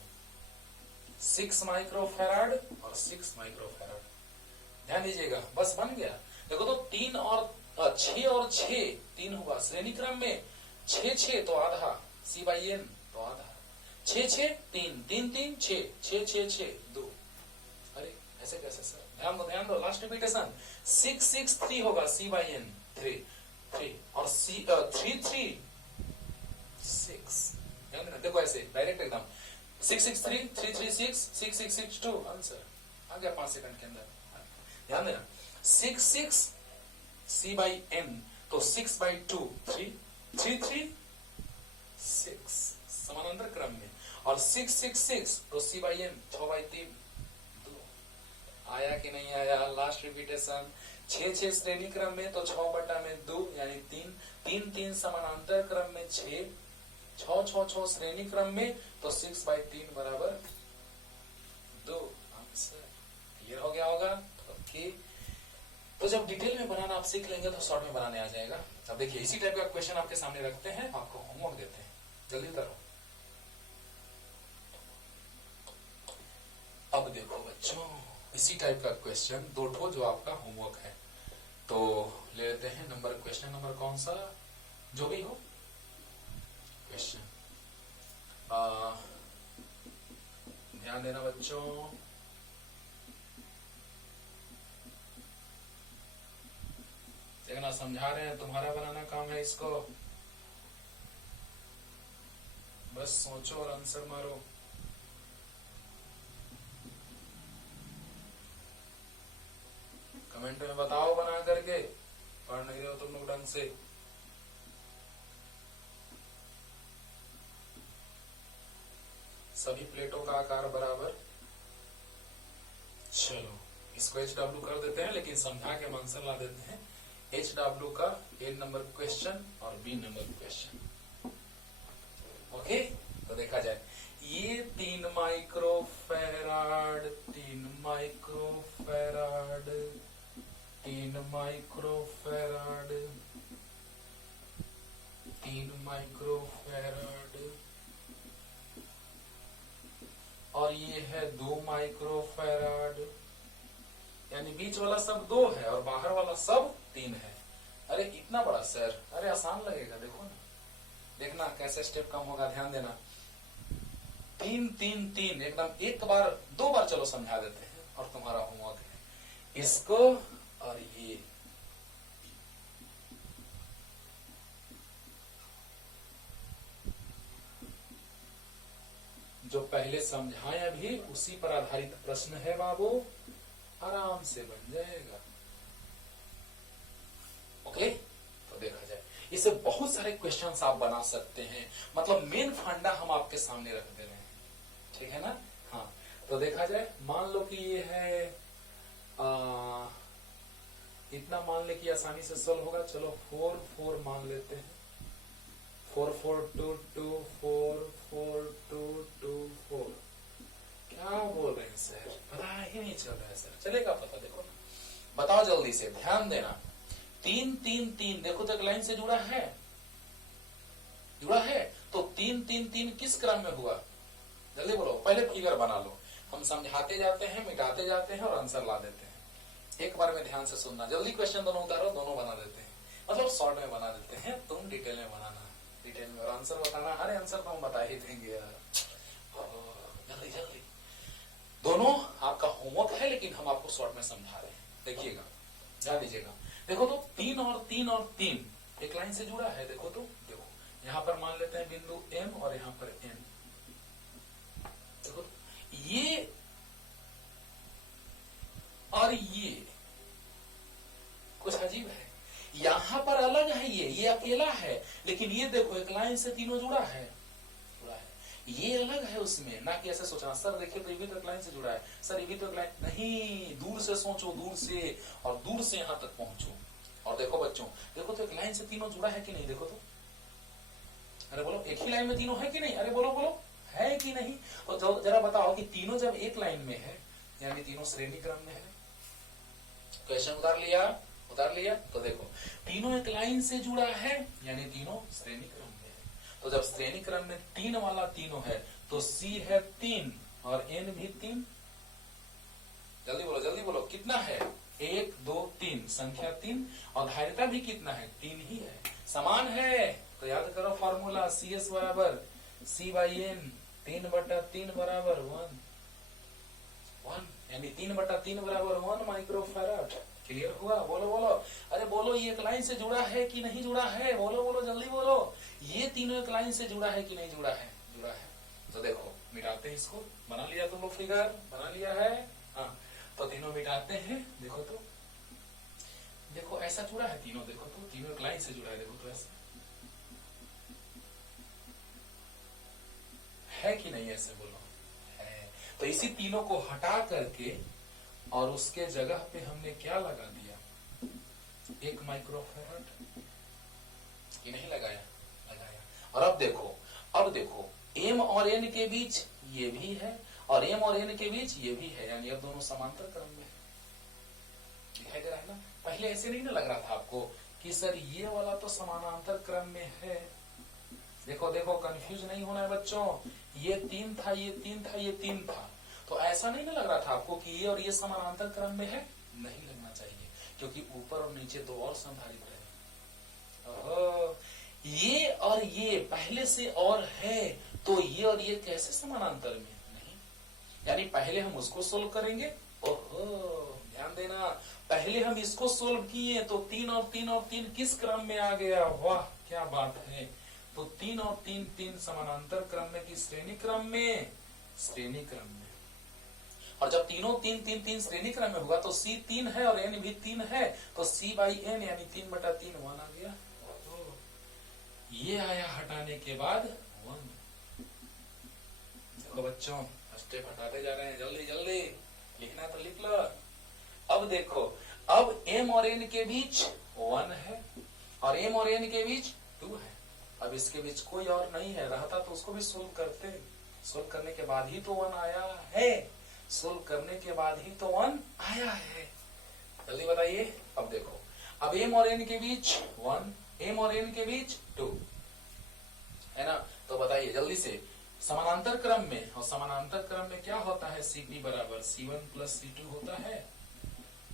6 माइक्रोफैराड और 6 माइक्रोफैराड। ध्यान दीजिएगा, बस बन गया। देखो तो 3 और 6 और 6 3 हुआ श्रेणी क्रम में, 6 6 तो आधा, C बाई N तो आधा, 6 6 3 3 3 6 6 6 6 2। अरे ऐसे कैसे सर? ध्यान दो, ध्यान दो, लास्ट रिपीटेशन। 6 6 3 होगा, C बाई N 3 3, और 3 3 6। ध्यान देना, देखो ऐसे डायरेक्ट एकदम 6 6 3 3 3 6 6 6 6 2 आंसर आ गया 5 सेकंड के अंदर। ध्यान देना, 6 6 C बाई N, तो 6 बाई 2 3 3 3 6 समानांतर क्रम में, और 6 6 6 तो C बाई N 6 बाई 3 2। आया कि नहीं आया? Last repetition. 6 6 श्रेणी क्रम में, तो 6 बटा में 2 यानी 3 3 3 समानांतर क्रम में 6 6 6 6 श्रेणी क्रम में, तो 6 बाई 3 बराबर 2 आंसर। क्लियर हो गया होगा? ओके, तो जब डिटेल में बनाना आप सीख लेंगे तो शॉर्ट में बनाने आ जाएगा। अब देखिए, इसी टाइप का क्वेश्चन आपके सामने रखते हैं, आपको होमवर्क देते हैं, जल्दी करो। अब देखो बच्चों, इसी टाइप का क्वेश्चन 2 ठो जो आपका होमवर्क है, तो ले लेते हैं। नंबर, क्वेश्चन नंबर कौन सा जो भी हो क्वेश्चन, ध्यान देना बच्चों। देखना, समझा रहे हैं, तुम्हारा बनाना काम है इसको, बस सोचो और आंसर मारो। कमेंट में बताओ बना करके, पढ़ नहीं रहे हो तुम लोग ढंग से। सभी प्लेटों का आकार बराबर। चलो इसको HW कर देते हैं, लेकिन समझा के आंसर ला देते हैं। HW का A नंबर क्वेश्चन और B नंबर क्वेश्चन। ओके, तो देखा जाए, ये 3 माइक्रोफैराड 3 माइक्रोफैराड 3 माइक्रोफैराड 3 माइक्रोफैराड, और ये है 2 माइक्रोफैराड, यानी बीच वाला सब 2 है और बाहर वाला सब 3 है। अरे इतना बड़ा सर, अरे आसान लगेगा, देखो ना, देखना कैसे स्टेप कम होगा, ध्यान देना। 3 3 3 एकदम एक बार 2 बार चलो समझा देते हैं और तुम्हारा होमवर्क है इसको और ये। जो पहले समझाया भी उसी पर आधारित प्रश्न है बाबू, आराम से बन जाएगा। ओके, तो देखा जाए इसे बहुत सारे क्वेश्चंस आप बना सकते हैं, मतलब मेन फंडा हम आपके सामने रख दे रहे हैं, ठीक है ना। हाँ, तो देखा जाए, मान लो कि ये है इतना मान ले कि आसानी से सोल्व होगा। चलो 4 4 मान लेते हैं, 4 4 2 2 4 4 2 2 4। क्या बोल रहे हैं सर, पता ही नहीं चल रहा है सर, चलेगा पता, देखो ना, बताओ जल्दी से, ध्यान देना। 3 3 3 देखो तो एक लाइन से जुड़ा है, जुड़ा है, तो 3 3 3 किस क्रम में हुआ, जल्दी बोलो, पहले फिगर बना लो। हम समझाते जाते हैं, मिटाते जाते हैं और आंसर ला देते हैं। एक बार में ध्यान से सुनना, जल्दी क्वेश्चन दोनों उतारो, दोनों बना देते हैं, मतलब शॉर्ट में बना देते हैं, तुम डिटेल में बनाना, डिटेल में, और आंसर बताना। अरे आंसर तो हम बता ही देंगे यार, जल्दी जल्दी। दोनों आपका होमवर्क है, लेकिन हम आपको शॉर्ट में समझा रहे हैं, देखिएगा, ध्यान दीजिएगा। देखो तो 3 और 3 और 3 एक लाइन से जुड़ा है, देखो तो, देखो यहां पर मान लेते हैं बिंदु M और यहां पर N। देखो ये और ये कुछ अजीब है, यहां पर अलग है, ये अकेला है, लेकिन ये देखो एक लाइन से तीनों जुड़ा है, ये अलग है उसमें, ना कि ऐसे सोचना सर देखिए तो ये भी तो एक लाइन से जुड़ा है, सर ये भी तो एक लाइन, नहीं, दूर से सोचो, दूर से, और दूर से यहां तक पहुंचो। और देखो बच्चों, देखो तो एक लाइन से तीनों जुड़ा है कि नहीं, देखो तो, अरे बोलो एक ही लाइन में तीनों है कि नहीं, अरे बोलो बोलो, है कि नहीं। और तो जरा बताओ कि तीनों जब एक लाइन में है, यानी तीनों श्रेणी क्रम में है। क्वेश्चन उतार लिया, तो देखो तीनों एक लाइन से जुड़ा है, यानी तीनों श्रेणी क्रम में है। तो जब श्रेणी क्रम में 3 वाला तीनों है, तो C है 3 और N भी 3। जल्दी बोलो, कितना है, 1 2 3, संख्या 3, और धारिता भी कितना है, 3 ही है, समान है। तो याद करो फॉर्मूला, CS बराबर C/N, 3/3 बराबर 1, यानी 3/3 बराबर 1 माइक्रोफैराड। क्लियर हुआ, बोलो बोलो, अरे बोलो ये एक लाइन से जुड़ा है कि नहीं जुड़ा है, बोलो बोलो जल्दी बोलो, ये तीनों एक लाइन से जुड़ा है कि नहीं जुड़ा है, जुड़ा है। तो देखो मिटाते हैं इसको, बना लिया तुम लोग, फिगर बना लिया है, हाँ, तो तीनों मिटाते हैं, देखो तो, देखो ऐसा जुड़ा है तीनों, देखो तो तीनों एक लाइन से जुड़ा है, देखो तो ऐसा है कि नहीं, ऐसे बोलो है। तो इसी तीनों को हटा करके और उसके जगह पे हमने क्या लगा दिया, 1 माइक्रोफैराड, ये नहीं लगाया, और अब देखो M और N के बीच ये भी है और M और N के बीच ये भी है, यानी अब दोनों समांतर क्रम में है, दिखाई दे रहा है ना। पहले ऐसे नहीं ना लग रहा था आपको कि सर ये वाला तो समानांतर क्रम में है। देखो कंफ्यूज नहीं होना है बच्चों, ये 3 था, ये 3 था, ये 3 था, तो ऐसा नहीं ना लग रहा था आपको कि ये और ये समानांतर क्रम में है, नहीं लगना चाहिए, क्योंकि ऊपर और नीचे 2 और संधारित्र है। ये और ये पहले से और है, तो ये और ये कैसे समानांतर में नहीं, यानी पहले हम उसको सोल्व करेंगे। ओहो, ध्यान देना, पहले हम इसको सोल्व किए तो 3 और 3 और 3 किस क्रम में आ गया, वाह क्या बात है। तो 3 और 3 3 समानांतर क्रम में कि श्रेणी क्रम में, श्रेणी क्रम में। और जब तीनों 3 3 3 श्रेणी क्रम में होगा तो C 3 है और N भी 3 है, तो C/N यानी 3/3 1 आ गया। ये आया हटाने के बाद 1। देखो बच्चों स्टेप हटाते जा रहे हैं, जल्दी जल्दी लिखना तो लिख लो। अब देखो, अब M और N के बीच 1 है और M और N के बीच 2 है। अब इसके बीच कोई और नहीं है, रहता तो उसको भी सोल्व करते, सोल्व करने के बाद ही तो 1 आया है, सोल्व करने के बाद ही तो 1 आया है। जल्दी बताइए। अब देखो, अब M और N के बीच 1, M और N के बीच 2 है ना। तो बताइए जल्दी से, समानांतर क्रम में, और समानांतर क्रम में क्या होता है, CP बराबर C1 प्लस C2 होता है।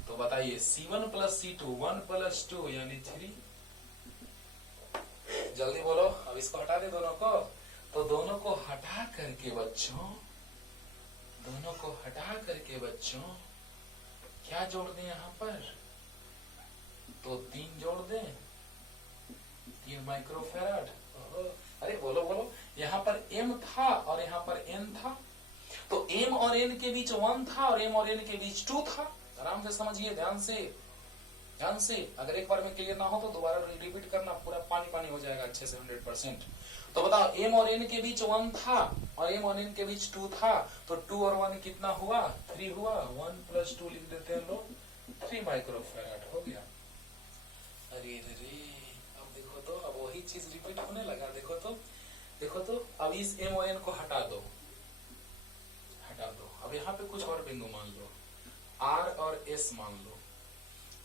तो बताइए C1 प्लस C2 1 प्लस 2 यानी 3। जल्दी बोलो, अब इसको हटा दे दोनों को। तो दोनों को हटा करके बच्चों, दोनों को हटा करके बच्चों क्या जोड़ दें यहाँ पर? तो 3 जोड़ दें, 3 माइक्रोफेराड। अरे बोलो बोलो, यहाँ पर M था और यहाँ पर N था, तो M और N के बीच 1 था और M और N के बीच 2 था। आराम से समझिए, ध्यान से, ध्यान से। अगर एक बार में क्लियर ना हो तो दोबारा रिपीट करना, पूरा पानी पानी हो जाएगा अच्छे से 100%। तो बताओ M और N के बीच 1 था और M और N के बीच 2 था, तो 2 और 1 कितना हुआ? 3 हुआ। 1 प्लस 2 लिख देते हैं लोग, 3 माइक्रोफेराड हो गया। अरे रे, अब देखो तो, अब वही चीज रिपीट होने लगा। देखो तो, देखो तो, अब इस M और N को हटा दो, हटा दो। अब यहाँ पे कुछ और बिंदु मान लो, R और S मान लो।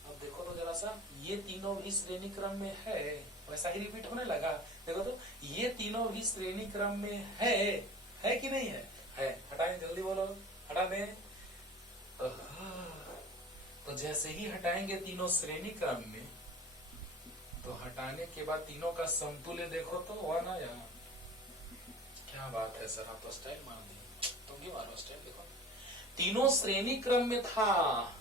अब देखो तो जरा सा, ये तीनों भी श्रेणी क्रम में है, वैसा ही रिपीट होने लगा। देखो तो, ये तीनों भी श्रेणी क्रम में है कि नहीं है? है। हटाएं, जल्दी बोलो, हटा दें। तो जैसे ही हटाएंगे तीनों श्रेणी क्रम में, तो हटाने के बाद तीनों का समतुल्य देखो तो 1 आया। क्या बात है सर, आप तो स्टाइल मार दी, तुम भी मारो स्टाइल। देखो, तीनों श्रेणी क्रम में था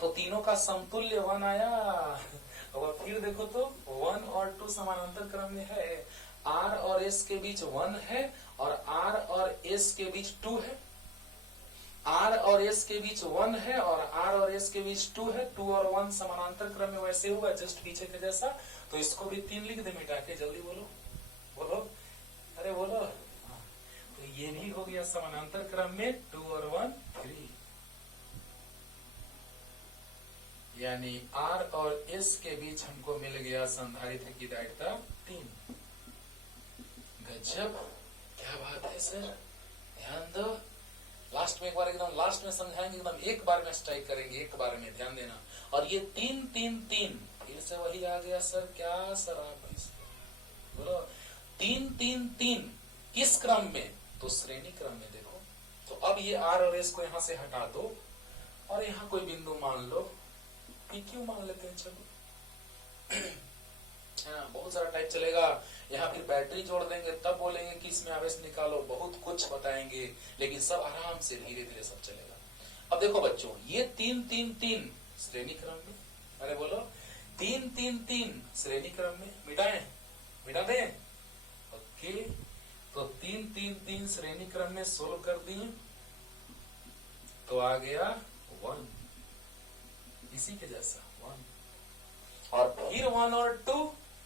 तो तीनों का समतुल्य 1 आया। और फिर देखो तो 1 और 2 समानांतर क्रम में है, R और S के बीच 1 है और R और S के बीच 2 है। R और S के बीच 1 है और R और S के बीच 2 है। 2 और 1 समानांतर क्रम में वैसे हुआ, जस्ट पीछे के जैसा। तो इसको भी 3 लिख दे मिटा के, जल्दी बोलो बोलो, अरे बोलो। तो ये भी हो गया समानांतर क्रम में 2 और 1 3, यानी R और S के बीच हमको मिल गया संधारित्र की दायित्व 3। गजब, क्या बात है सर, ध्यान दो। लास्ट में एक बार, एकदम लास्ट में समझाएंगे, एकदम एक बार में स्ट्राइक करेंगे, एक बार में, ध्यान देना। और ये 3 3 3 फिर से वही आ गया सर, क्या सर आप बोलो। 3 3 3 किस क्रम में? तो श्रेणी क्रम में। देखो तो अब ये R और S को यहाँ से हटा दो और यहाँ कोई बिंदु मान लो, PQ मान लेते हैं, चलो। हाँ, बहुत सारा टाइप चलेगा। यहाँ फिर बैटरी जोड़ देंगे, तब बोलेंगे कि इसमें आवेश निकालो, बहुत कुछ बताएंगे, लेकिन सब आराम से धीरे धीरे सब चलेगा। अब देखो बच्चों, ये 3 3 3 श्रेणी क्रम में, अरे बोलो 3 3 3 श्रेणी क्रम में। मिटाएं, मिटा दें, ओके। तो 3 3 3 श्रेणी क्रम में सोल्व कर दिए तो आ गया 1, इसी के जैसा 1। और फिर 1 और 2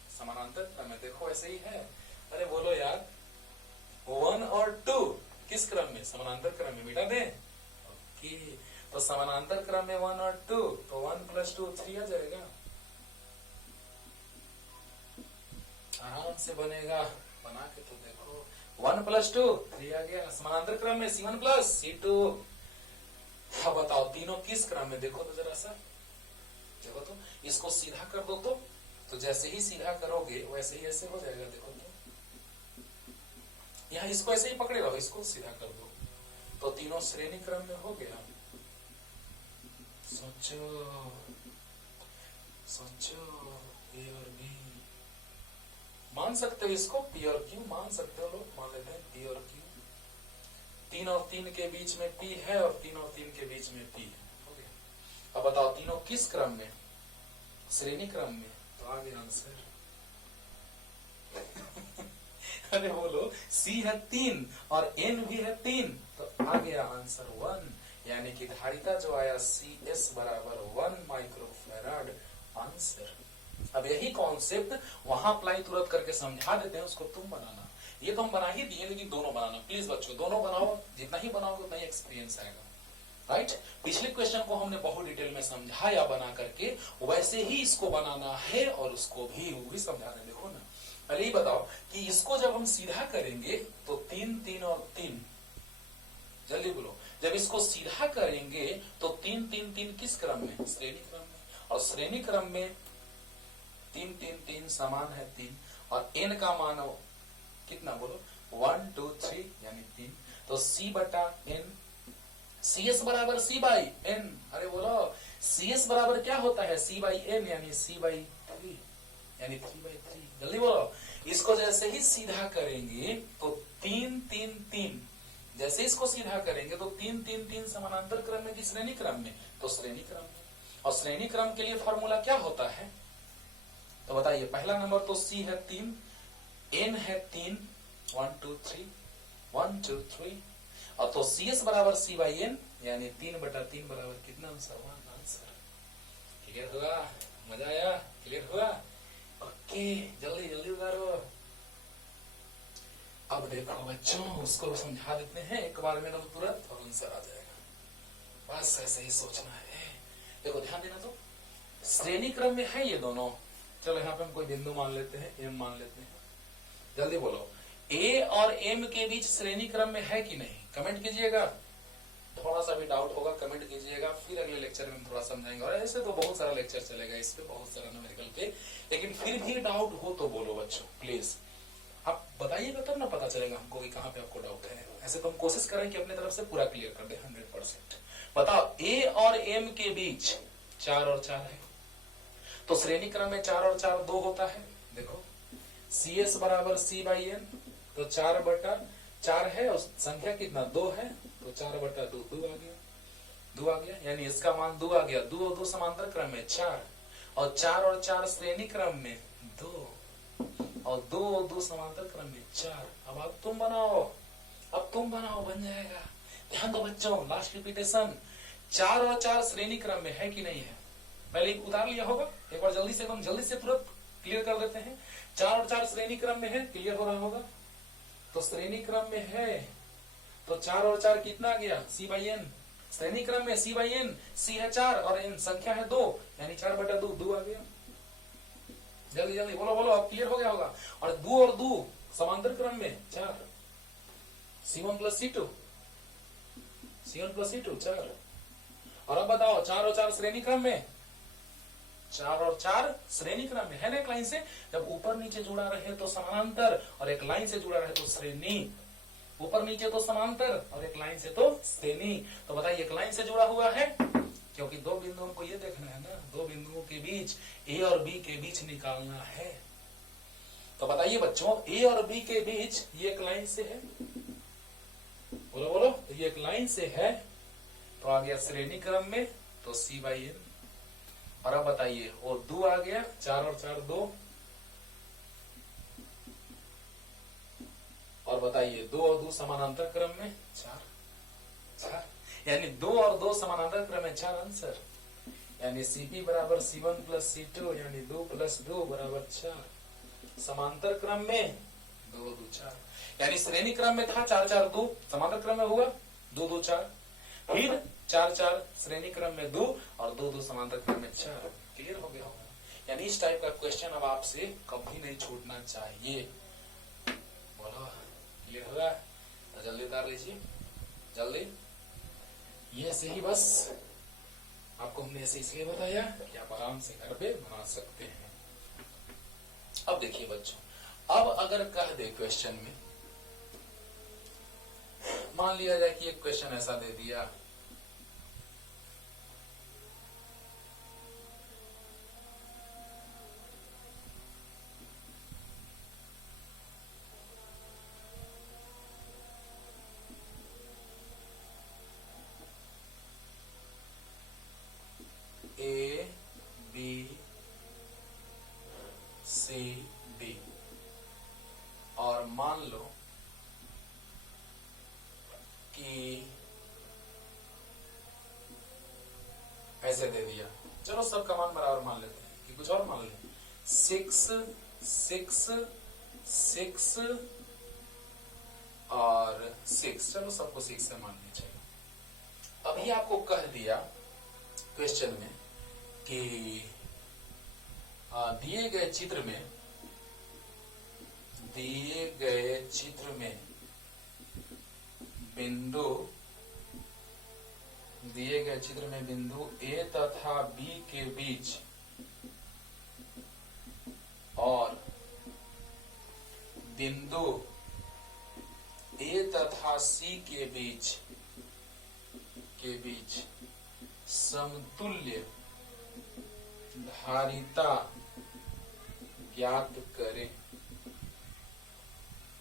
समानांतर क्रम में, देखो ऐसे ही है। अरे बोलो यार, 1 और 2 किस क्रम में? समानांतर क्रम में। मिटा दें, ओके। तो समानांतर क्रम में 1 और 2, तो 1 प्लस 2 3 आ जाएगा, आराम से बनेगा। बना के तो देखो, 1 प्लस 2 3 आ गया। समानांतर क्रम में C1 प्लस C2। अब बताओ तीनों किस क्रम में? देखो तो जरा सा, देखो तो, इसको सीधा कर दो तो जैसे ही सीधा करोगे वैसे ही ऐसे हो जाएगा। देखो तो, यहाँ इसको ऐसे ही पकड़े रहो, इसको सीधा कर दो तो तीनों श्रेणी क्रम में हो गया। सोचो सोचो, A और B मान सकते हो, इसको P और Q मान सकते हो लोग, मान लेते हैं P और Q। 3 और 3 के बीच में P है और 3 और 3 के बीच में P है, हो गया। अब बताओ तीनों किस क्रम में? श्रेणी क्रम में। तो आ गया आंसर। अरे बोलो, C है 3 और N भी है 3, तो आ गया आंसर 1, यानी कि धारिता जो आया CS बराबर 1 माइक्रोफेराड, आंसर। अब यही कॉन्सेप्ट वहां अप्लाई तुरंत करके समझा देते हैं, उसको तुम बनाना। ये तो हम बना ही दिए, लेकिन दोनों बनाना प्लीज बच्चों, दोनों बनाओ। जितना ही बनाओगे उतना ही एक्सपीरियंस आएगा, राइट। पिछले क्वेश्चन को हमने बहुत डिटेल में समझाया बना करके, वैसे ही इसको बनाना है और उसको भी समझाना। देखो ना, पहले ही बताओ कि इसको जब हम सीधा करेंगे तो 3 3 और 3, जल्दी बोलो, जब इसको सीधा करेंगे तो 3 3 3 किस क्रम में? श्रेणी क्रम में। और श्रेणी क्रम में 3 3 3 समान है 3, और n का मान कितना बोलो? 1 2 3 यानी 3। तो C बटा n, CS बराबर C बाई n। अरे बोलो, सी एस बराबर क्या होता है, सी बाई एन यानी सी बाई 3 यानी 3/3। जल्दी बोलो। इसको जैसे ही सीधा करेंगे तो 3 3 3, जैसे इसको सीधा करेंगे तो 3 3 3 समानांतर क्रम में कि श्रेणी क्रम में, तो श्रेणी क्रम में। और श्रेणी क्रम के लिए फॉर्मूला क्या होता है, तो बताइए। पहला नंबर तो सी है 3, एन है 3, 1 2 3 1 2 3, और तो सी एस बराबर सी बाई एन यानी 3/3 बराबर कितना आंसर, 1 आंसर। क्लियर हुआ, मजा आया, क्लियर हुआ। ओके, जल्दी जल्दी उतारो। अब देखो बच्चों, उसको समझा देते हैं एक बार में, तो तुरंत और आंसर आ जाएगा। बस ऐसे ही सोचना है। देखो ध्यान देना, तो श्रेणी क्रम में है ये दोनों। चलो यहाँ पे हम कोई बिंदु मान लेते हैं, एम मान लेते हैं। जल्दी बोलो, ए और एम के बीच श्रेणी क्रम में है कि नहीं, कमेंट कीजिएगा। थोड़ा सा भी डाउट होगा कमेंट कीजिएगा, फिर अगले लेक्चर में हम थोड़ा समझाएंगे। और ऐसे तो बहुत सारा लेक्चर चलेगा इस पे, बहुत सारा न्यूमेरिकल पे, लेकिन फिर भी डाउट हो तो बोलो बच्चों प्लीज। आप बताइएगा तब ना पता चलेगा हमको कि कहाँ पे आपको डाउट है। ऐसे तो हम कोशिश करें कि अपने तरफ से पूरा क्लियर कर दे 100%। बताओ, ए और एम के बीच 4 और 4 है, तो श्रेणी क्रम में 4 और 4 2 होता है। देखो सी एस बराबर सी बाई एन, तो 4/4 है और संख्या कितना 2 है, तो 4/2 2 आ गया, 2 आ गया, यानी इसका मान 2 आ गया। 2 और 2 समांतर क्रम में 4, और 4 और 4 श्रेणी क्रम में 2, और 2 और 2 समांतर क्रम में 4। अब तुम बनाओ, अब तुम बनाओ, बन जाएगा। ध्यान दो बच्चों, लास्ट रिपीटेशन। 4 और 4 श्रेणी क्रम में है कि नहीं है, पहले उतार लिया होगा, एक बार जल्दी से, एकदम जल्दी से तुरंत क्लियर कर देते हैं। 4 और 4 श्रेणी क्रम में है, क्लियर हो रहा होगा। तो श्रेणी क्रम में है, तो 4 और 4 कितना आ गया, सी बाई एन। श्रेणी क्रम में सी बाई एन, सी है 4 और एन संख्या है 2, यानी 4/2 2 आ गया। जल्दी जल्दी बोलो बोलो, अब क्लियर हो गया होगा। और 2 और 2 समांतर क्रम में 4, C1 + C2, C1 + C2 4। और अब बताओ, 4 और 4 श्रेणी क्रम में, 4 और 4 श्रेणी क्रम में है ना। एक लाइन से जब ऊपर नीचे जुड़ा रहे तो समानांतर, और एक लाइन से जुड़ा रहे तो श्रेणी। ऊपर नीचे तो समांतर और एक लाइन से तो श्रेणी। तो बताइए, एक लाइन से जुड़ा हुआ है क्योंकि 2 बिंदुओं को ये देखना है ना, 2 बिंदुओं के बीच ए और बी के बीच निकालना है। तो बताइए बच्चों, ए और बी के बीच ये एक लाइन से है, बोलो बोलो, ये एक लाइन से है, तो आ गया श्रेणी क्रम में, तो सी बाई एन। और अब बताइए, और 2 आ गया, 4 और 4 2, और बताइए 2 और 2 समानांतर क्रम में 4, यानी 2 और 2 समानांतर क्रम में 4 आंसर। यानी सीपी बराबर C1 + C2 यानी 2 + 2 = 4। समांतर क्रम में 2 2 4, यानी श्रेणी क्रम में था 4 4 2, समांतर क्रम में हुआ 2 2 4, फिर 4 4 श्रेणी क्रम में 2 और 2 2 समांतर क्रम में 4। क्लियर हो गया होगा। यानी इस टाइप का क्वेश्चन अब आपसे कभी नहीं छूटना चाहिए। बोलो, क्लियर होगा? तो जल्दी उतार लीजिए, जल्दी। ये से ही बस आपको हमने ऐसे इसलिए बताया कि आप आराम से घर पे बना सकते हैं। अब देखिए बच्चों, अब अगर कह दे क्वेश्चन में, मान लिया जाए कि एक क्वेश्चन ऐसा दे दिया, A B C D, और मान लो कि ऐसे दे दिया, चलो सबका मान बराबर मान लेते हैं कि कुछ और मान लें, 6 6 6 और 6, चलो सबको 6 से मान लीजिएगा। अभी आपको कह दिया क्वेश्चन में कि दिए गए चित्र में बिंदु ए तथा बी के बीच और बिंदु ए तथा सी के बीच समतुल्य धारिता ज्ञात करें।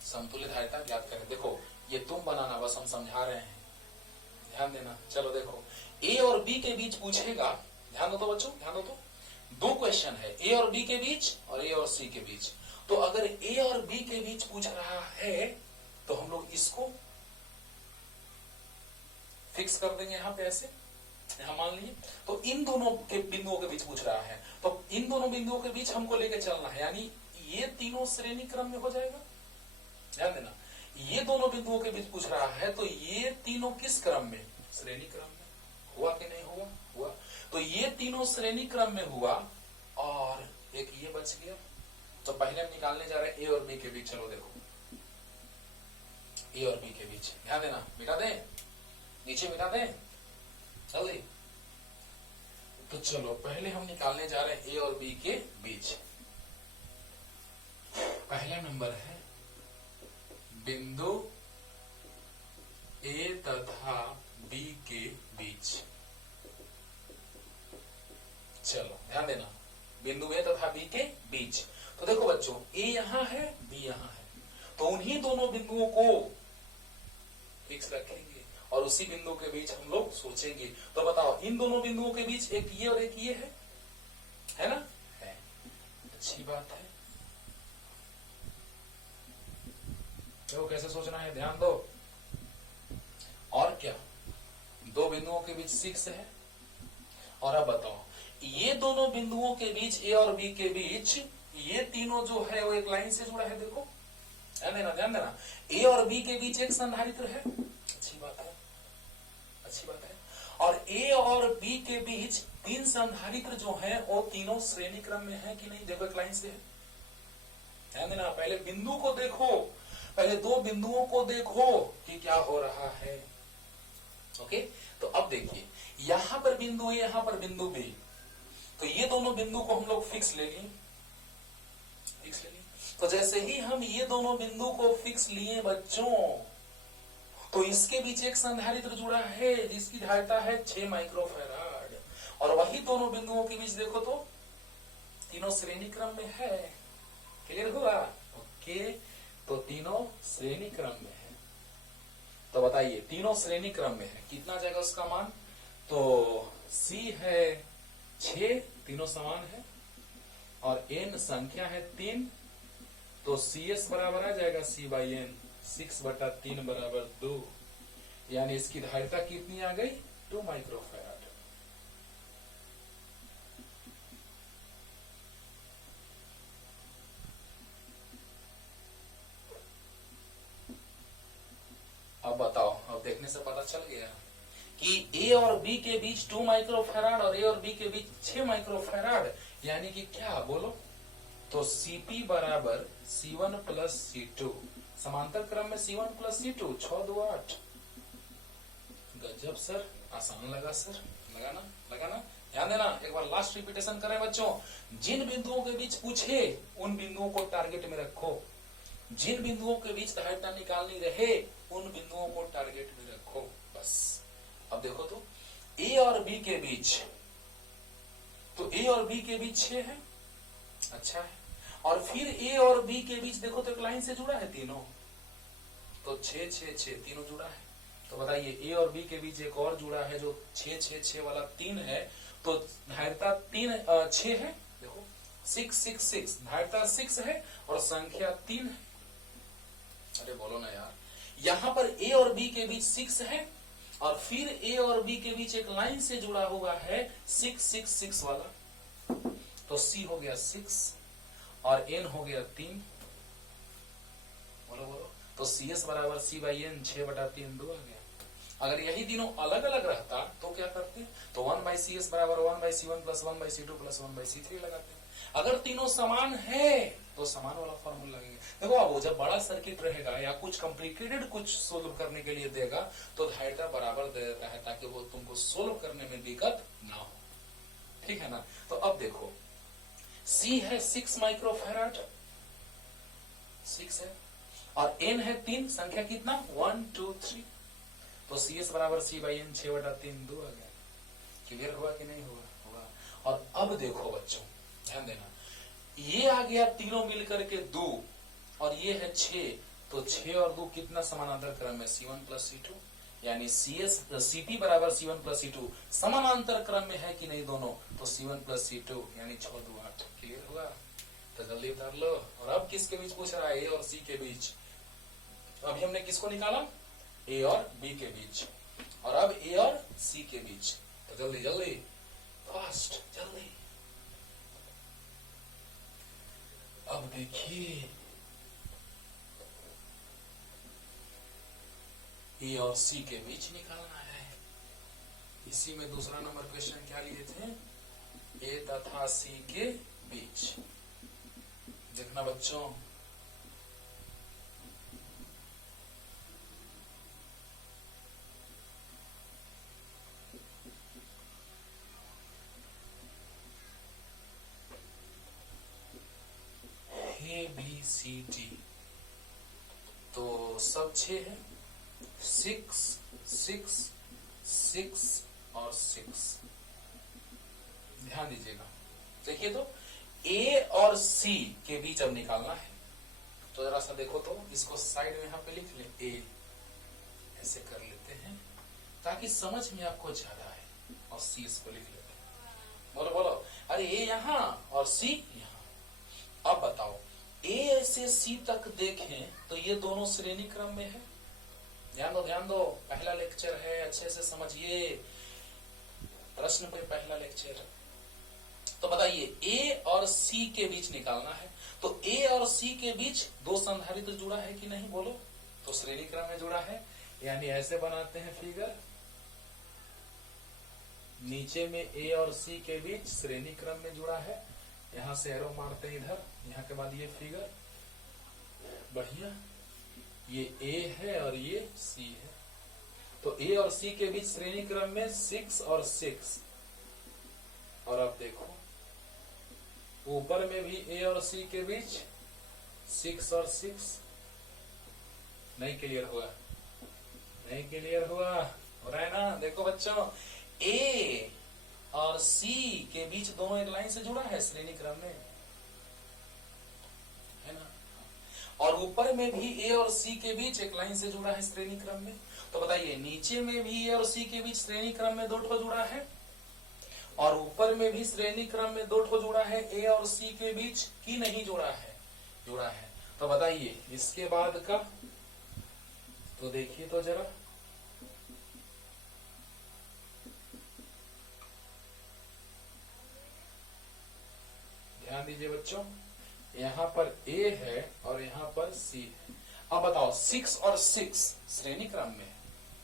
समतुल्य धारिता ज्ञात करें। देखो ये तुम बनाना, बस हम समझा रहे हैं, ध्यान देना। चलो देखो, ए और बी के बीच पूछेगा, ध्यान दो तो बच्चों, ध्यान दो तो। दो क्वेश्चन है, ए और बी के बीच और ए और सी के बीच। तो अगर ए और बी के बीच पूछ रहा है तो हम लोग इसको फिक्स कर देंगे यहां पे ऐसे, यहां मान लीजिए। तो इन दोनों के बिंदुओं के बीच पूछ रहा है, तो इन दोनों बिंदुओं के बीच हमको लेके चलना है, यानी ये तीनों श्रेणी क्रम में हो जाएगा। ध्यान देना, ये दोनों बिंदुओं के बीच पूछ रहा है तो ये तीनों किस क्रम में? श्रेणी क्रम में। हुआ कि नहीं हुआ? हुआ। तो ये तीनों श्रेणी क्रम में हुआ और एक ये बच गया। तो पहले हम निकालने जा रहे हैं ए और बी के बीच। चलो देखो, ए और बी के बीच, ध्यान देना, मिटा दें, नीचे मिटा दें जल्दी। तो चलो पहले हम निकालने जा रहे हैं ए और बी के बीच। पहला नंबर है बिंदु ए तथा बी के बीच। चलो ध्यान देना, बिंदु ए तथा बी के बीच। तो देखो बच्चों, ए यहां है, बी यहां है, तो उन्हीं दोनों बिंदुओं को फिक्स रखेंगे और उसी बिंदु के बीच हम लोग सोचेंगे। तो बताओ, इन दोनों बिंदुओं के बीच एक ये और एक ये है ना? है। अच्छी बात है। तो कैसे सोचना है, ध्यान दो। और क्या, दो बिंदुओं के बीच 6 है। और अब बताओ, ये दोनों बिंदुओं के बीच, ए और बी के बीच, ये तीनों जो है वो एक लाइन से जुड़ा है। देखो ध्यान देना, ध्यान देना, ए और बी के बीच एक संधारित्र है। अच्छी बात है, अच्छी बात है। और ए और बी के बीच 3 संधारित्र जो है वो तीनों श्रेणी क्रम में है कि नहीं? देखो एक लाइन से है। ध्यान देना, पहले बिंदु को देखो, पहले दो बिंदुओं को देखो कि क्या हो रहा है। ओके, तो अब देखिए, यहां पर बिंदु ए, यहां पर बिंदु बी, तो ये दोनों बिंदु को हम लोग फिक्स ले लिए, फिक्स ले लिए। तो जैसे ही हम ये दोनों बिंदु को फिक्स लिए बच्चों, तो इसके बीच एक संधारित्र जुड़ा है जिसकी धारिता है 6 माइक्रोफैराड, और वही दोनों बिंदुओं के बीच देखो तो तीनों श्रेणी क्रम में है। क्लियर हुआ? ओके, तो तीनों श्रेणी क्रम में है। तो बताइए, तीनों श्रेणी क्रम में है, कितना जाएगा उसका मान? तो C है 6, तीनों समान है, और n संख्या है 3, तो CS बराबर आ जाएगा C/n, 6/3 बराबर 2, यानी इसकी धारिता कितनी आ गई? 2 माइक्रोफैराड। अब बताओ, अब देखने से पता चल गया कि ए और बी के बीच 2 माइक्रोफैराड और ए और बी के बीच 6 माइक्रोफैराड, यानी कि क्या बोलो? तो Cp बराबर C1 प्लस C2, समांतर क्रम में C1 प्लस C2, 6 2 8। गजब सर, आसान लगा सर, लगाना लगाना। ध्यान देना, एक बार लास्ट रिपीटेशन करें बच्चों। जिन बिंदुओं के बीच पूछे उन बिंदुओं को टारगेट में रखो, जिन बिंदुओं के बीच धारिता निकालनी रहे उन बिंदुओं को टारगेट में रखो, बस। अब देखो तो, ए और बी के बीच, तो ए और बी के बीच 6 है, अच्छा है। और फिर ए और बी के बीच देखो तो एक लाइन से जुड़ा है तीनों, तो 6 6 6 तीनों जुड़ा है। तो बताइए, ए और बी के बीच एक और जुड़ा है जो 6 6 6 वाला 3 है, तो धारिता 6 है। देखो 6 6 6, धारिता 6 है और संख्या 3 है। अरे बोलो ना यार, यहां पर ए और बी के बीच 6 है, और फिर ए और बी के बीच एक लाइन से जुड़ा हुआ है 6 6 6 वाला, तो C हो गया 6 और n हो गया 3। बोलो बोलो, तो CS बराबर C/n, 6/3 2 आ गया। अगर यही तीनों अलग अलग रहता तो क्या करते? तो 1/CS बराबर 1/C1 plus 1/C2 plus 1/C3 लगाते। अगर तीनों समान है तो समान वाला फॉर्मूला लगेगा। देखो, अब वो जब बड़ा सर्किट रहेगा या कुछ कॉम्प्लिकेटेड कुछ सोल्व करने के लिए देगा तो धारिता बराबर दे देता है, ताकि वो तुमको सोल्व करने में दिक्कत ना हो, ठीक है ना? तो अब देखो, C है 6 माइक्रोफैराड, 6 है, और n है 3, संख्या कितना? 1 2 3, तो CS बराबर C/n, 6/3 2 आ गया। क्लियर हुआ कि नहीं हुआ? हुआ। और अब देखो बच्चों, ध्यान देना, ये आ गया तीनों मिलकर के 2 और ये है 6, तो 6 और 2 कितना समानांतर क्रम में? C1 प्लस C2, यानी CP बराबर C1 प्लस C2 समानांतर क्रम में है कि नहीं दोनों? तो C1 प्लस C2 यानी 6 2 8। क्लियर हुआ? तो जल्दी उतार लो। और अब किसके बीच पूछ रहा है? A और C के बीच। अभी हमने किसको निकाला? A और B के बीच, और अब A और C के बीच। तो जल्दी जल्दी, फास्ट, जल्दी। अब देखिए, A और C के बीच निकालना है। इसी में दूसरा नंबर क्वेश्चन क्या लिए थे? A तथा C के बीच। देखना बच्चों, A B C D, तो सब 6 है, 6 6 6 और 6। ध्यान दीजिएगा, देखिए तो A और C के बीच अब निकालना है। तो जरा सा देखो तो, इसको साइड में यहाँ पे लिख ले, A ऐसे कर लेते हैं ताकि समझ में आपको ज्यादा है, और C इसको लिख लेते हैं। बोलो बोलो, अरे A यहाँ और C यहाँ। अब बताओ, A से C तक देखें तो ये दोनों श्रेणी क्रम में है। ध्यान दो, पहला लेक्चर है, अच्छे से समझिए, प्रश्न पे पहला लेक्चर। तो बताइए, A और C के बीच निकालना है, तो A और C के बीच 2 संधारित्र जुड़ा है कि नहीं? बोलो। तो श्रेणी क्रम में जुड़ा है, यानी ऐसे बनाते हैं फिगर, नीचे में A और C के बीच श्रेणी क्रम में जुड़ा है, यहां से एरो मारते हैं इधर, यहाँ के बाद ये फिगर, बढ़िया, ये A है और ये C है। तो A और C के बीच श्रेणी क्रम में 6 और 6। और अब देखो, ऊपर में भी A और C के बीच 6 और 6। नहीं क्लियर हुआ? नहीं क्लियर हुआ? हो रहा है ना? देखो बच्चों, A और C के बीच दोनों एक लाइन से जुड़ा है श्रेणी क्रम में, है ना? और ऊपर में भी A और C के बीच एक लाइन से जुड़ा है श्रेणी क्रम में। तो बताइए, नीचे में भी A और C के बीच श्रेणी क्रम में 2 ठो जुड़ा है, और ऊपर में भी श्रेणी क्रम में 2 ठो जुड़ा है A और C के बीच, की नहीं जुड़ा है? जुड़ा है। तो बताइए इसके बाद का, तो देखिए तो जरा, ध्यान दीजिए बच्चों, यहाँ पर A है और यहाँ पर C है। अब बताओ, 6 और 6 श्रेणी क्रम में,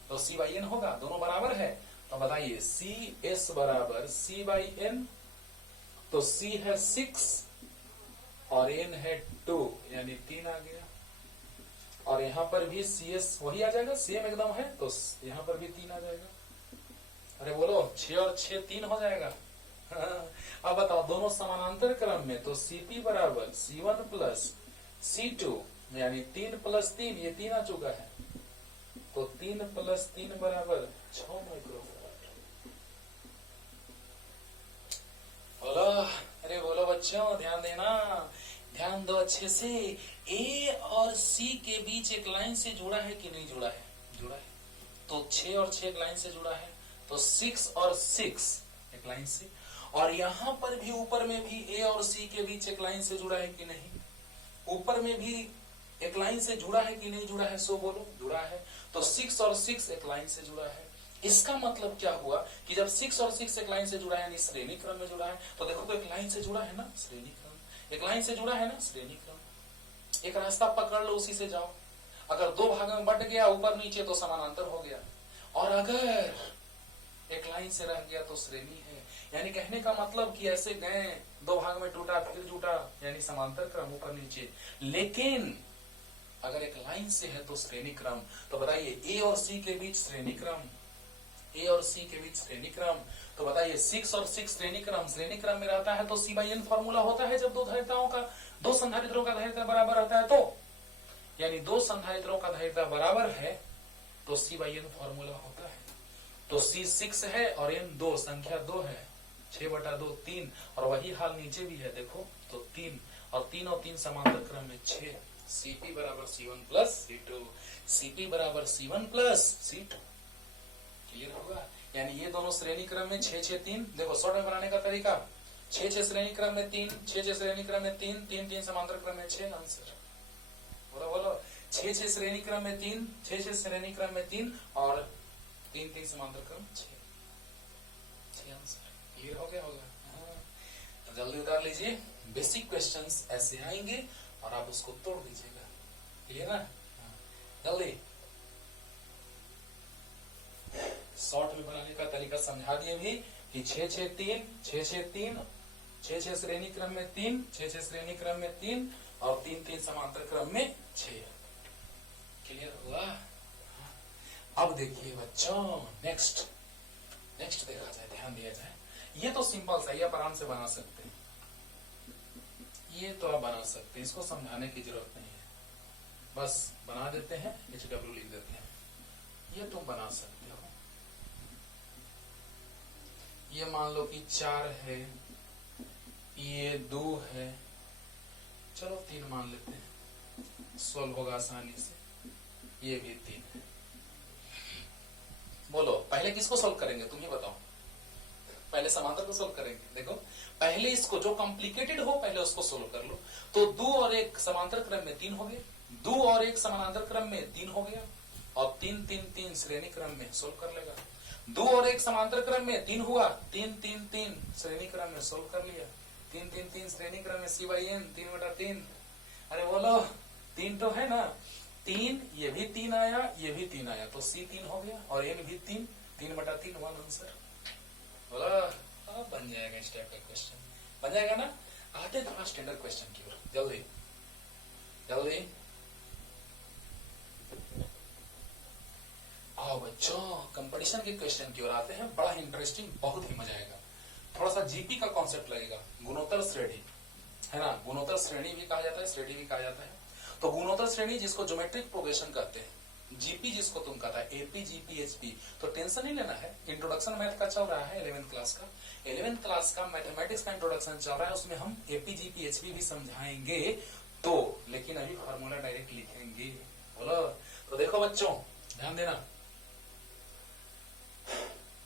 तो C बाई N होगा, दोनों बराबर है। तो बताइए, CS बराबर C बाई N, तो C है 6 और N है 2, यानी 3 आ गया। और यहाँ पर भी CS वही आ जाएगा, सेम एकदम है, तो यहाँ पर भी 3 आ जाएगा। अरे बोलो, 6 और 6 3 हो जाएगा। अब बताओ, दोनों समानांतर क्रम में, तो CP बराबर C1 प्लस C2, यानी 3 प्लस 3, ये 3 आ चुका है, तो 3 प्लस 3 बराबर 6 माइक्रोफैराड। बोलो, अरे बोलो बच्चों, ध्यान देना, ध्यान दो अच्छे से। A और C के बीच एक लाइन से जुड़ा है कि नहीं जुड़ा है? जुड़ा है। तो 6 और 6 एक लाइन से जुड़ा है, तो 6 और 6 एक लाइन से। और यहाँ पर भी ऊपर में भी A और C के बीच एक लाइन से जुड़ा है कि नहीं? ऊपर में भी एक लाइन से जुड़ा है कि नहीं जुड़ा है? सो बोलो, जुड़ा है। तो 6 और 6 एक लाइन से जुड़ा है। इसका मतलब क्या हुआ कि जब 6 और 6 एक लाइन से जुड़ा है, यानी श्रेणी क्रम में जुड़ा है, तो देखो तो एक लाइन से जुड़ा है ना, श्रेणी क्रम। एक लाइन से जुड़ा है ना, श्रेणी क्रम। एक रास्ता पकड़ लो, उसी से जाओ। अगर 2 भाग में बट गया ऊपर नीचे तो समानांतर हो गया, और अगर एक लाइन से रह गया तो श्रेणी है। यानी कहने का मतलब कि ऐसे गए, 2 भाग में टूटा, फिर जुटा, यानी समांतर क्रम ऊपर नीचे। लेकिन अगर एक लाइन से है तो श्रेणी क्रम। तो बताइए, A और C के बीच श्रेणी क्रम, A और C के बीच श्रेणी क्रम। तो बताइए, 6 और 6 श्रेणी क्रम में रहता है, तो C बाई N फॉर्मूला होता है जब 2 धारिताओं का, 2 संधारित्रों का धारिता बराबर रहता है, तो यानी 2 संधारित्रों का धारिता बराबर है, तो C बाई N फॉर्मूला होता है। तो C 6 है और N 2, संख्या 2 है, 6/2 3, और वही हाल नीचे भी है देखो, तो 3 और 3 समांतर क्रम में 6। Cp बराबर C1 प्लस C2, Cp बराबर C1 प्लस C2। क्लियर होगा? यानी ये दोनों श्रेणी क्रम में 6 6 3। देखो शॉर्ट में बनाने का तरीका, 6 6 श्रेणी क्रम में 3, 6 6 श्रेणी क्रम में 3, 3 3 समांतर क्रम में 6। आंसर बोलो बोलो, 6 6 श्रेणी क्रम में 3, 6 6 श्रेणी क्रम में 3 और 3 3 समांतर क्रम 6 आंसर। क्लियर हो गया होगा? तो जल्दी उतार लीजिए, बेसिक क्वेश्चंस ऐसे आएंगे और आप उसको तोड़ दीजिएगा। क्लियर ना? जल्दी शॉर्ट में बनाने का तरीका समझा दिए भी कि 6 6 3, 6 6 3, 6 6 श्रेणी क्रम में 3, 6 6 श्रेणी क्रम में 3 और 3 3 समांतर क्रम में 6। क्लियर हुआ? अब देखिए बच्चों, नेक्स्ट देखा जाए, ध्यान दिया जाए। ये तो सिंपल सा, ये आप आराम से बना सकते हैं, ये तो आप बना सकते हैं, इसको समझाने की जरूरत नहीं है, बस बना देते हैं, HW लिख देते हैं। ये तुम बना सकते हो। ये मान लो कि 4 है, ये 2 है, चलो 3 मान लेते हैं, सोल्व होगा आसानी से। ये भी 3 है। बोलो पहले किसको सोल्व करेंगे, तुम ही बताओ। पहले समांतर को सोल्व करेंगे। देखो पहले इसको जो कॉम्प्लिकेटेड हो पहले उसको सोल्व कर लो। तो 2 और 1 समांतर क्रम में 3 हो गए, 2 और 1 समानांतर क्रम में 3 हो गया, और 3 3 3 श्रेणी क्रम में सोल्व कर लेगा। 2 और 1 समांतर क्रम में 3 हुआ, 3 3 3 श्रेणी क्रम में सोल्व कर लिया, 3 3 3 श्रेणी क्रम में C/N 3/3। अरे बोलो 3 तो है ना, 3, ये भी 3 आया, ये भी 3 आया, तो C 3 हो गया और N भी 3, 3/3 1 आंसर। बोला अब बन जाएगा इस टाइप का क्वेश्चन, बन जाएगा ना। आते थोड़ा स्टैंडर्ड क्वेश्चन की ओर, जल्दी जल्दी आओ बच्चों, कंपटीशन के क्वेश्चन की ओर आते हैं। बड़ा इंटरेस्टिंग, बहुत ही मजा आएगा। थोड़ा सा जीपी का कॉन्सेप्ट लगेगा, गुणोत्तर श्रेणी है ना, गुणोत्तर श्रेणी भी कहा जाता है, श्रेणी भी कहा जाता है। तो गुणोत्तर श्रेणी जिसको ज्योमेट्रिक प्रोग्रेशन कहते हैं, जीपी जिसको तुम कहता है, एपी जीपी एचपी, तो टेंशन नहीं लेना है। इंट्रोडक्शन मैथ का चल रहा है 11th क्लास का, 11th क्लास का मैथमेटिक्स का इंट्रोडक्शन चल रहा है, उसमें हम एपी जीपी एचपी भी समझाएंगे। तो लेकिन अभी फॉर्मूला डायरेक्ट लिखेंगे। बोलो तो देखो बच्चों, ध्यान देना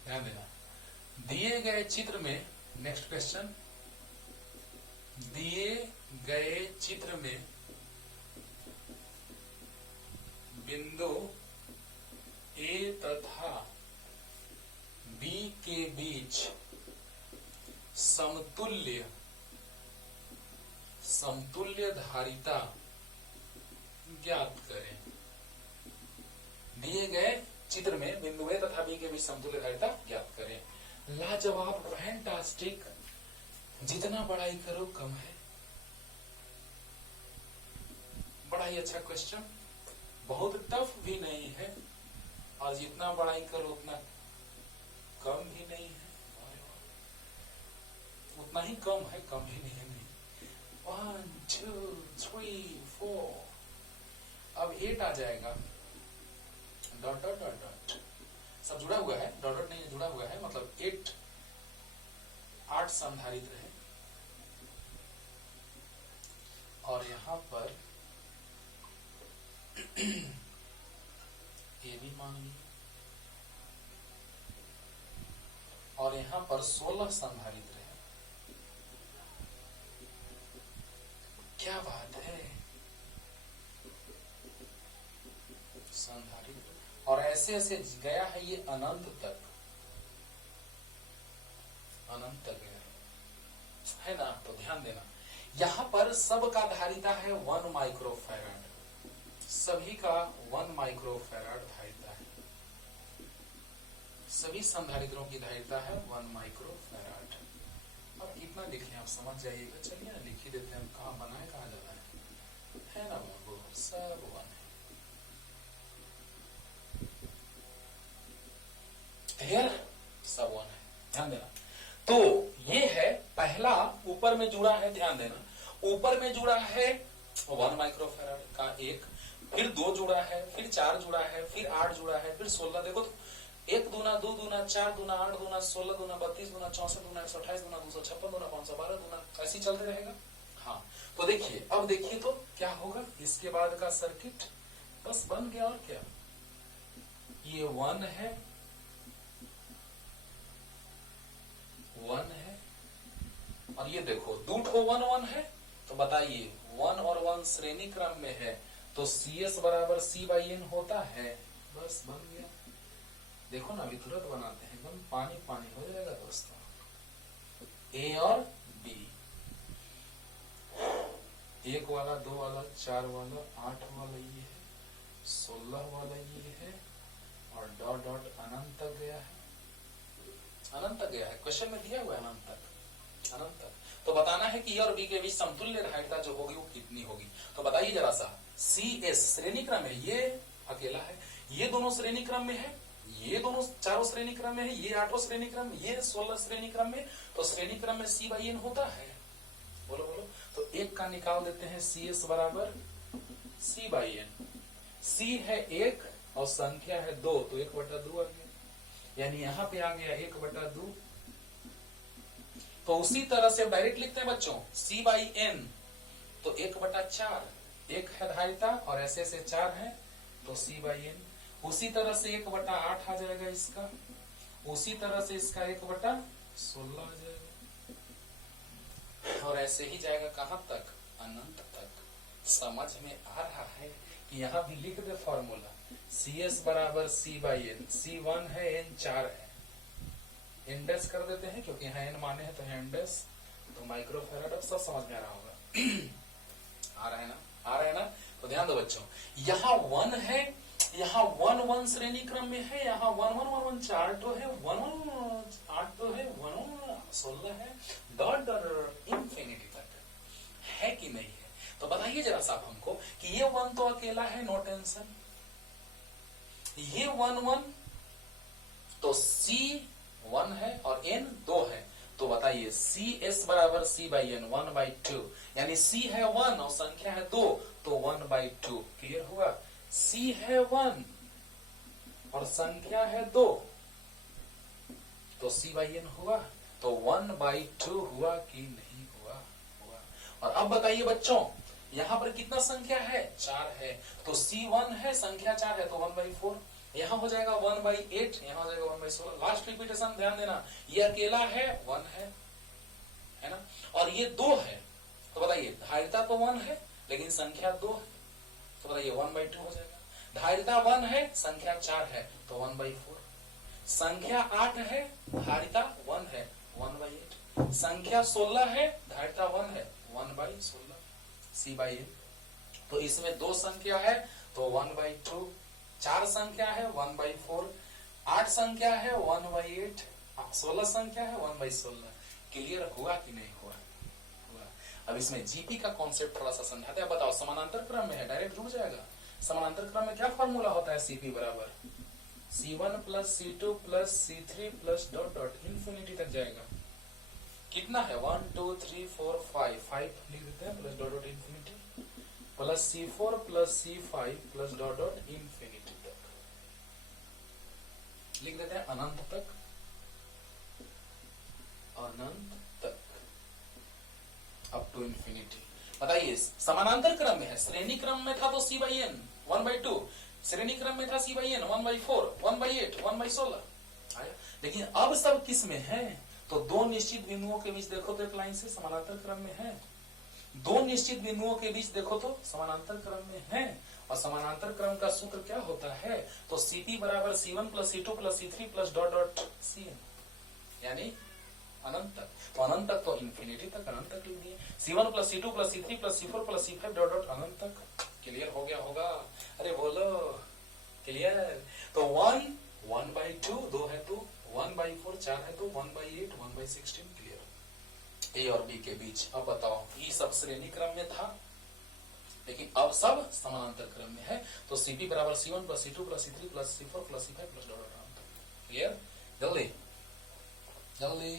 ध्यान देना। दिए गए चित्र में, नेक्स्ट क्वेश्चन, दिए गए चित्र में बिंदु A तथा B के बीच समतुल्य धारिता ज्ञात करें। दिए गए चित्र में बिंदु A तथा B के बीच समतुल्य धारिता ज्ञात करें। लाजवाब, फैंटास्टिक, जितना बड़ाई करो कम है। बड़ा ही अच्छा क्वेश्चन, बहुत टफ भी नहीं है और जितना बड़ाई करो उतना कम भी नहीं है, उतना ही कम है, कम भी नहीं है। 1 2 3 4, अब 8 आ जाएगा, डॉट डॉट डॉट डॉट, सब जुड़ा हुआ है, डॉट डॉट नहीं जुड़ा हुआ है, मतलब 8 संधारित्र है और यहां पर ये भी मान ली, और यहां पर 16 संधारित्र है। क्या बात है, संधारित्र, और ऐसे ऐसे गया है ये अनंत तक, अनंत तक गया है ना। तो ध्यान देना, यहां पर सब का धारिता है 1 माइक्रोफैराड, सभी का 1 माइक्रोफैराड धारिता है, सभी संधारित्रों की धारिता है 1 माइक्रोफैराड। अब इतना लिख लें, आप समझ जाइएगा। चलिए ना लिख ही देते हैं, कहाँ बनाए कहाँ जाना है ना, वो सब 1 है, क्लियर, सब 1 है, ध्यान देना। तो ये है पहला, ऊपर में जुड़ा है, ध्यान देना, ऊपर में जुड़ा है 1 माइक्रोफैराड का एक, फिर 2 जुड़ा है, फिर 4 जुड़ा है, फिर 8 जुड़ा है, फिर 16। देखो 1 दूना 2 दूना 4 दूना 8 दूना 16 दूना 32 दूना 64 दूना 128 दूना 256 दूना 512 दूना, ऐसे ही चलते रहेगा। हाँ, तो देखिए, अब देखिए तो क्या होगा इसके बाद का सर्किट, बस बन गया। और क्या, ये 1 है, 1 है, और ये देखो 2 ठो 1 1 है, तो बताइए 1 और 1 श्रेणी क्रम में है, तो CS बराबर C/N होता है। बस बन गया। देखो ना, अभी तुरंत बनाते हैं, एकदम पानी पानी हो जाएगा दोस्तों। A और B, 1 वाला, 2 वाला, 4 वाला, 8 वाला ये है, 16 वाला ये है, और डॉट डॉट अनंत तक गया है, अनंत तक गया है। क्वेश्चन में दिया हुआ है अनंत तक, अनंत तक। तो बताना है कि ए और बी के बीच समतुल्य धारिता जो होगी वो कितनी होगी। तो बताइए जरा सा, CS श्रेणी क्रम है, ये अकेला है, ये दोनों श्रेणी क्रम में है, ये दोनों चारों श्रेणी क्रम में है, ये 8 श्रेणी क्रम में, ये 16 श्रेणी क्रम में, तो श्रेणी क्रम में C/N होता है। बोलो बोलो, तो एक का निकाल देते हैं, CS बराबर C/N। C है 1 और संख्या है 2, तो 1/2 आ गया, यानी यहां पे आ गया 1/2। तो उसी तरह से डायरेक्ट लिखते हैं बच्चों, C/N तो 1/4, 1 है धारिता और ऐसे ऐसे 4 है, तो C/N। उसी तरह से 1/8 आ जाएगा इसका, उसी तरह से इसका 1/16 आ जाएगा, और ऐसे ही जाएगा कहां तक, अनंत तक। समझ में आ रहा है कि यहां भी लिख दे फॉर्मूला, CS बराबर C/N, C1 है, N 4 है, इंडेक्स कर देते हैं क्योंकि यहाँ n माने हैं तो है इंडेक्स, तो माइक्रोफैराड। अब सब समझ में आ रहा होगा। आ रहा है ना, आ रहा है ना। तो ध्यान दो बच्चों, यहाँ 1 है, यहाँ 1 1 श्रेणी क्रम में है, यहाँ 1 1 1 1 4 तो है, 1 1 8 तो है, 1 1 16 है, डॉट डॉट इंफिनिटी तक है कि नहीं है। तो बताइए जरा साहब हमको कि ये 1 तो अकेला है, नो टेंशन, ये 1 1 तो C 1 है और N 2 है, तो बताइए CS बराबर C/N 1/2, यानी C है 1 और संख्या है 2, तो 1/2। क्लियर हुआ, C है 1 और संख्या है 2, तो C/N हुआ, तो 1/2 हुआ कि नहीं हुआ, हुआ। और अब बताइए बच्चों, यहां पर कितना संख्या है, 4 है, तो C1 है, संख्या 4 है, तो 1/4, यहाँ हो जाएगा 1/8, यहाँ हो जाएगा 1/16। लास्ट रिपीटेशन ध्यान देना, ये अकेला है, 1 है ना, और ये 2 है, तो बताइए धारिता तो 1 है लेकिन संख्या 2 है, तो बताइए 1/2 हो जाएगा। धारिता 1 है, संख्या 4 है, तो 1/4। संख्या 8 है, धारिता 1 है, 1/8। संख्या 16 है, धारिता 1 है, 1/16, C/N। तो इसमें 2 संख्या है तो 1/2, 4 संख्या है 1/4, 8 संख्या है 1/8, 16 संख्या है 1/16। क्लियर हुआ कि नहीं हुआ, हुआ। अब इसमें जीपी का कॉन्सेप्ट थोड़ा सा समझाते हैं। बताओ, समानांतर क्रम में है, डायरेक्ट जुड़ जाएगा। समानांतर क्रम में क्या फॉर्मूला होता है, CP बराबर C1 plus C2 plus C3 plus dot dot infinity तक जाएगा। कितना है, 1 2 3 4 5 लिख देते हैं, plus dot dot infinity, plus C4 plus C5 plus dot dot infinity तक लिख देते हैं, अनंत तक, अनंत तक, अप टू इंफिनिटी। बताइए, समानांतर क्रम में है, श्रेणी क्रम में था तो C/N 1/2, श्रेणी क्रम में था C/N 1/4, 1/8, 1/16 आया। लेकिन अब सब किस में है, तो 2 निश्चित बिंदुओं के बीच देखो तो एक लाइन से समानांतर क्रम में है, 2 निश्चित बिंदुओं के बीच देखो तो समानांतर क्रम में है। और समानांतर क्रम का सूत्र क्या होता है, तो CP बराबर C1 plus C2 plus C3 plus dot dot CN, यानी अनंत तक। तो अनंत तक तो इंफिनिटी तक, अनंत तक लिख दिए। C1 plus C2 plus C3 plus C4 plus C5 dot dot अनंत तक। क्लियर हो गया होगा, अरे बोलो क्लियर। तो 1 1/2, 2 है तो 1/4, 4 है तो 1/8, 1/16। क्लियर, ए और बी के बीच। अब बताओ, ये सब श्रेणी क्रम में था लेकिन अब सब समानांतर क्रम में है, तो CP बराबर C1 plus C2 plus C3 plus C4 plus C5 plus dot dot. Clear, जल्दी जल्दी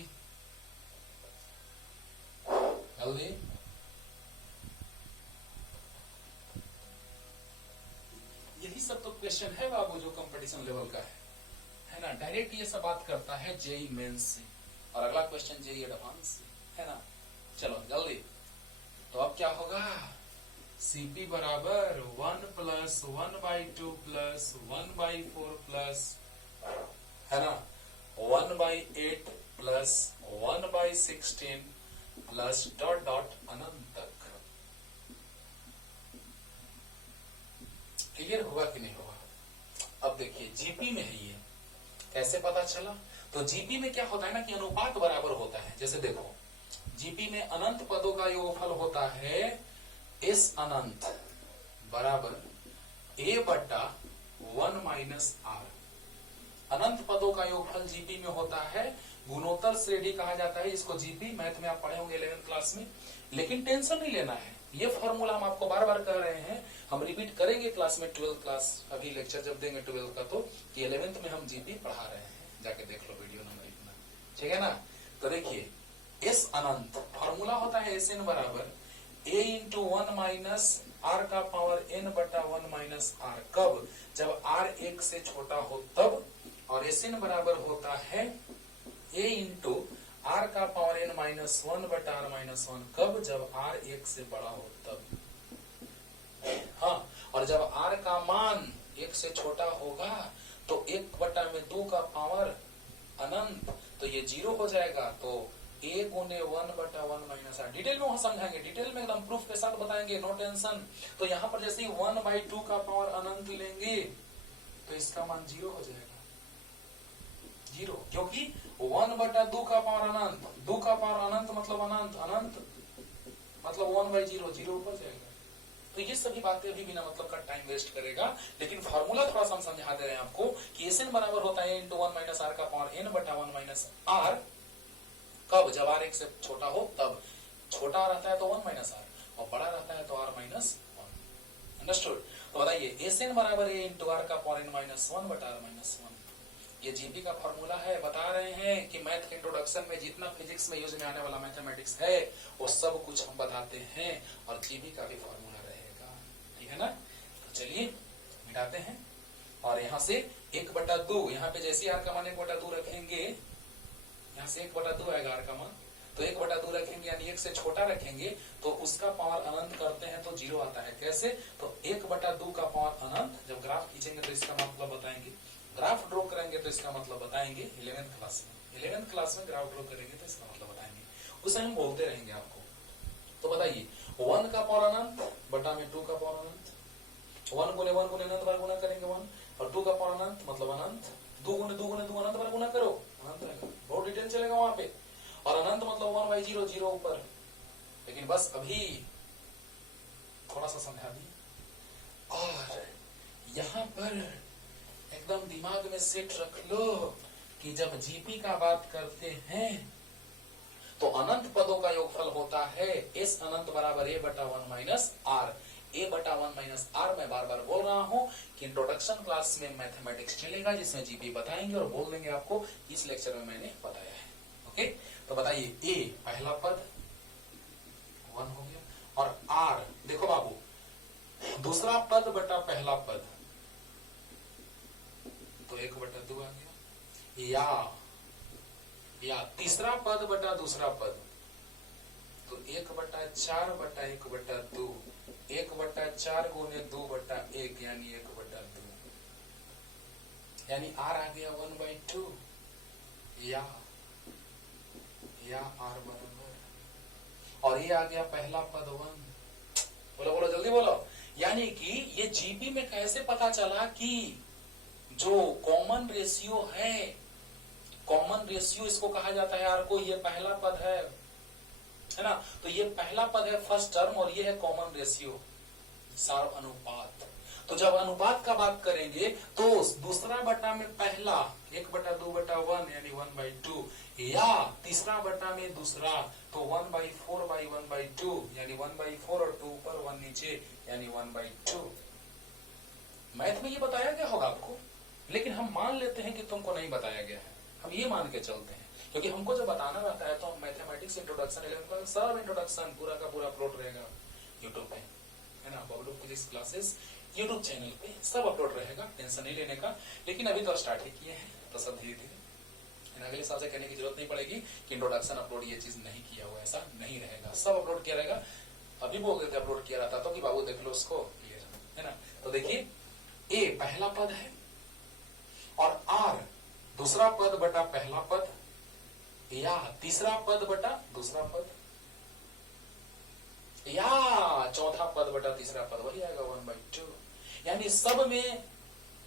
जल्दी। यही सब तो क्वेश्चन है बाबू जो कंपटीशन लेवल का है ना। ना, डायरेक्ट ये सब बात करता है जेई मेंस से, और अगला क्वेश्चन जेई एडवांस से, है ना। चलो जल्दी, तो अब क्या होगा, सीपी बराबर 1 + 1/2 + 1/4 प्लस, है ना, 1/8 + 1/16 प्लस डॉट डॉट अनंत तक। क्लियर हुआ कि नहीं हुआ? अब देखिए जीपी में है ये, कैसे पता चला? तो जीपी में क्या होता है ना कि अनुपात बराबर होता है। जैसे देखो, जीपी में अनंत पदों का योगफल होता है एस अनंत बराबर a/1 - r। अनंत पदों का योगफल जीपी में होता है, गुणोत्तर श्रेणी कहा जाता है इसको जीपी। मैथ में आप पढ़े होंगे 11th क्लास में, लेकिन टेंशन नहीं लेना है, ये फॉर्मूला हम आपको बार बार कह रहे हैं, हम रिपीट करेंगे क्लास में 12th क्लास, अभी लेक्चर जब देंगे 12th का, तो कि 11th में हम जीपी पढ़ा रहे हैं, जाके देख लो वीडियो नंबर इतना, ठीक है ना। तो देखिए एस अनंत फॉर्मूला होता है एस एन बराबर a × 1 - r का पावर n/1 - r। कब? जब r 1 से छोटा हो तब। और एस एन बराबर होता है a × r का पावर n - 1/r - 1। कब? जब r 1 से बड़ा हो तब। हाँ, और जब r का मान 1 से छोटा होगा तो 1/2 का पावर अनंत, तो ये 0 हो जाएगा। तो a × 1/1 - r। डिटेल में वहां समझाएंगे, डिटेल में एकदम प्रूफ के साथ बताएंगे, नो टेंशन। तो यहाँ पर जैसे 1/2 का पावर अनंत लेंगे तो इसका मान 0 हो जाएगा, 0, क्योंकि 1/2 का पावर अनंत, 2 का पावर अनंत मतलब अनंत, अनंत मतलब 1/0, 0 ऊपर जाएगा। तो ये सभी बातें अभी बिना मतलब का टाइम वेस्ट करेगा, लेकिन फॉर्मूला थोड़ा सा हम समझा दे रहे हैं आपको कि एस एन बराबर होता है × 1 - r का पावर n/1 - r। कब? जब r 1 से छोटा हो तब। छोटा रहता है तो 1 - r, और बड़ा रहता है तो r - 1। अंडरस्टूड? तो बताइए एस एन बराबर a × r का पावर n - 1/r - 1। ये जीपी का फॉर्मूला है। बता रहे हैं कि मैथ के इंट्रोडक्शन में जितना फिजिक्स में यूज में आने वाला मैथमेटिक्स है वो सब कुछ हम बताते हैं, और जीपी का भी फॉर्मूला रहेगा, ठीक है ना। तो चलिए मिटाते हैं, और यहाँ से 1/2, यहाँ पे जैसे r का मान 1/2 रखेंगे, यहाँ से 1/2 आएगा r का मान, तो 1/2 रखेंगे यानी 1 से छोटा रखेंगे तो उसका पावर अनंत करते हैं तो 0 आता है। कैसे? तो 1/2 का पावर अनंत, जब ग्राफ खींचेंगे तो इसका मतलब बताएंगे, ग्राफ ड्रॉ करेंगे तो इसका मतलब बताएंगे 11th क्लास में। 11th क्लास में ग्राफ ड्रॉ करेंगे तो इसका मतलब बताएंगे, उसे हम बोलते रहेंगे आपको। तो बताइए 1 का पावर अनंत बटा में 2 का पावर अनंत, 1 × 1 × अनंत बार गुना करेंगे 1, और 2 का पावर अनंत मतलब अनंत, 2 × 2 × 2 अनंत बार गुना करो, अनंत आएगा। बहुत डिटेल चलेगा वहां पे। और अनंत मतलब 1/0, 0 ऊपर। लेकिन बस अभी थोड़ा सा समझा दी, और यहाँ पर एकदम दिमाग में सेट रख लो कि जब जीपी का बात करते हैं तो अनंत पदों का योगफल होता है एस अनंत बराबर a/1 - r। a/1 - r मैं बार बार बोल रहा हूं कि इंट्रोडक्शन क्लास में मैथमेटिक्स चलेगा जिसमें जीपी बताएंगे और बोल देंगे आपको, इस लेक्चर में मैंने बताया है। ओके, तो बताइए a पहला पद 1 हो गया, और r देखो बाबू दूसरा पद बटा पहला पद तो 1/2 आ गया, या तीसरा पद बटा दूसरा पद तो 1/4 बटा 1/2, 1/4 × 2/1 यानी 1/2, यानी r आ गया 1/2, या r बराबर, और ये आ गया पहला पद 1। बोलो बोलो जल्दी बोलो। यानी कि ये जीपी में कैसे पता चला कि जो कॉमन रेशियो है, कॉमन रेशियो इसको कहा जाता है r को, ये पहला पद है ना। तो ये पहला पद है फर्स्ट टर्म, और ये है कॉमन रेशियो, सार अनुपात। तो जब अनुपात का बात करेंगे तो दूसरा बटा में पहला 1/2/1 यानी 1/2, या तीसरा बटा में दूसरा तो 1/4/1/2 यानी 1/4, और 2 ऊपर 1 नीचे यानी 1/2। मैथ में ये बताया गया होगा आपको, लेकिन हम मान लेते हैं कि तुमको नहीं बताया गया है, हम ये मान के चलते हैं, क्योंकि हमको जब बताना रहता है तो हम मैथमेटिक्स इंट्रोडक्शन 11 का सब इंट्रोडक्शन पूरा का पूरा अपलोड रहेगा यूट्यूब पे, है ना। Bablu physics classes YouTube channel पे सब अपलोड रहेगा, टेंशन नहीं लेने का। लेकिन अभी तो स्टार्ट ही किए हैं, तो सब धीरे धीरे अगले साल से कहने की जरूरत नहीं पड़ेगी कि इंट्रोडक्शन अपलोड ये चीज नहीं किया हुआ, ऐसा नहीं रहेगा, सब अपलोड किया रहेगा। अभी बोल देते अपलोड किया रहता तो कि बाबू देख लो उसको, क्लियर है ना। तो देखिए ए पहला पद है और आर दूसरा पद बटा पहला पद या तीसरा पद बटा दूसरा पद या चौथा पद बटा तीसरा पद, वही आएगा 1/2। यानी सब में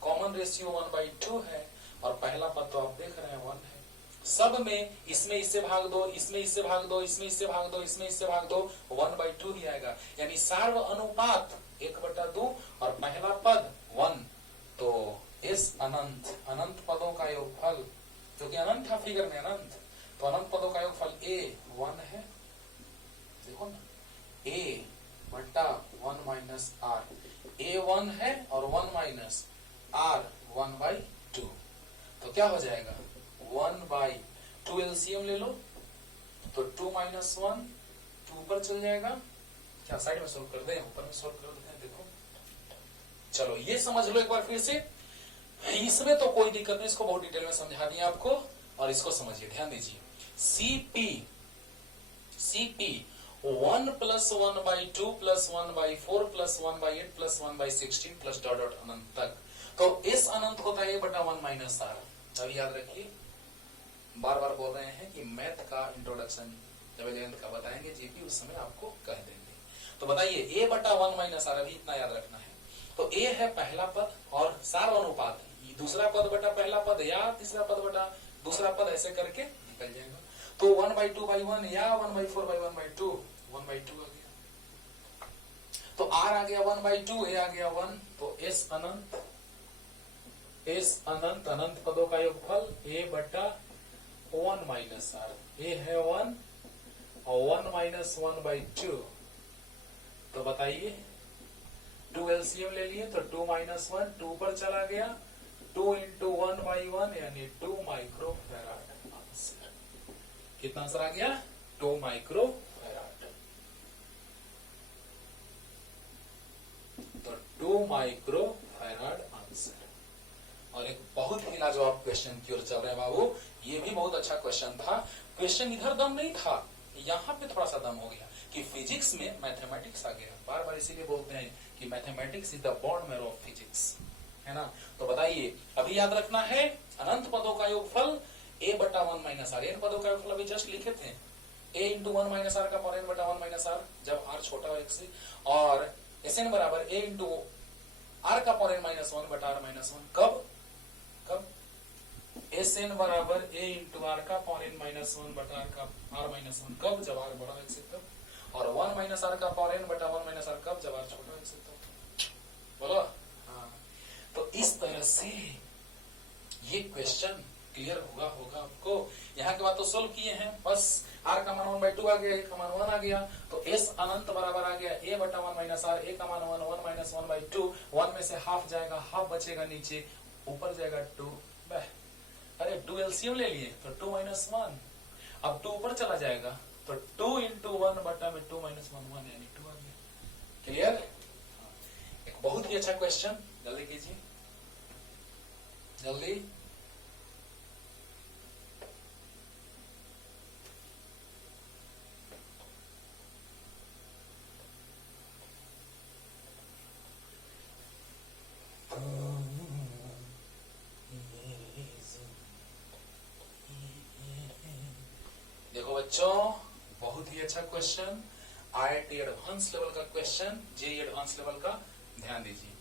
कॉमन रेशियो 1/2 है और पहला पद तो आप देख रहे हैं 1 है। सब में इसमें इससे भाग दो, इसमें इससे भाग दो, इसमें इससे भाग दो, इसमें इससे भाग दो, 1/2 ही आएगा। यानी सार्व अनुपात 1/2 और पहला पद 1। तो इस अनंत अनंत पदों का योगफल, क्योंकि अनंत था फिगर में अनंत, तो अनंत पदों का योगफल ए 1 है। देखो ना ए बटा 1 माइनस आर, ए 1 है और 1 माइनस आर 1/2, तो क्या हो जाएगा 1/2। एलसीएम ले लो तो 2 माइनस 1 2 ऊपर चल जाएगा, क्या साइड में सोल्व कर दें, ऊपर में सोल्व कर देते हैं। देखो चलो ये समझ लो एक बार फिर से, इसमें तो कोई दिक्कत नहीं, इसको बहुत डिटेल में समझा दिया आपको, और इसको समझिए, ध्यान दीजिए। सीपी 1 + 1/2 + 1/4 + 1/8 + 1/16 प्लस डॉट डॉट अनंत तक, तो इस अनंत होता है बटा 1 माइनस आर। अब याद रखिए, बार बार बोल रहे हैं कि मैथ का इंट्रोडक्शन जब 11th का बताएंगे जीपी, उस समय आपको कह देंगे। तो बताइए ए बटा 1 माइनस आर, अभी इतना याद रखना है। तो ए है पहला पद और सार्वनुपात दूसरा पद बटा पहला पद या तीसरा पद बटा दूसरा पद, ऐसे करके निकल जाएगा। तो 1/2/1 या 1/4/1/2, 1/2 आ गया। तो आर आ गया 1/2, ए आ गया 1। तो इस अनंत अनंत पदों का योगफल ए बटा 1 माइनस आर, ए है 1 और 1 माइनस 1/2, तो बताइए 2 एलसीएम ले लिए तो 2 माइनस 1 2 पर चला गया, 2 इंटू 1/1 यानी 2 माइक्रो फैराड आंसर। कितना आंसर आ गया 2 माइक्रो फैराड। तो 2 माइक्रो फैराड आंसर। और एक बहुत ही लाजवाब क्वेश्चन की ओर चल रहे हैं बाबू, ये भी बहुत अच्छा क्वेश्चन था। क्वेश्चन इधर दम नहीं था, यहाँ पे थोड़ा सा दम हो गया कि फिजिक्स में मैथमेटिक्स आ गया। बार बार इसीलिए बोलते हैं कि mathematics is the bone marrow of physics, है ना। तो बताइए, अभी याद रखना है अनंत पदों का योगफल ए बटा 1 माइनस आर। इन पदों का योगफल अभी जस्ट लिखे थे, ए इंटू 1 माइनस आर का पावर n बटा 1 माइनस आर, जब आर छोटा हो 1 से, और एस एन बराबर ए इंटू आर का पावर n माइनस 1 बटा आर माइनस 1। कब एस एन बराबर ए इंटू आर का पावर n माइनस 1 बटा आर का आर माइनस 1, कब जब आर बड़ा 1 से तब, और 1 माइनस आर का पावर n बटा 1 माइनस आर कब, जब आर छोटा 1 से तब। बोलो हाँ। तो इस तरह से ये क्वेश्चन क्लियर होगा आपको। यहाँ के बाद तो सोल्व किए हैं, बस आर का मान 1/2 आ गया, ए का मान 1 आ गया, तो एस अनंत बराबर आ गया ए बटा 1 माइनस आर, ए का मान 1 माइनस 1/2, 1 में से हाफ जाएगा, हाफ बचेगा नीचे, ऊपर जाएगा 2। अरे 2 एलसीएम ले लिए तो 2 माइनस 1, अब 2 ऊपर चला जाएगा तो 2 इंटू 1 बटा में 2 माइनस 1 1 यानी 2 आ गया। क्लियर। एक बहुत ही अच्छा क्वेश्चन, जल्दी कीजिए जल्दी। देखो बच्चों, बहुत ही अच्छा क्वेश्चन, आईआईटी एडवांस लेवल का क्वेश्चन, जेईई एडवांस लेवल का, ध्यान दीजिए।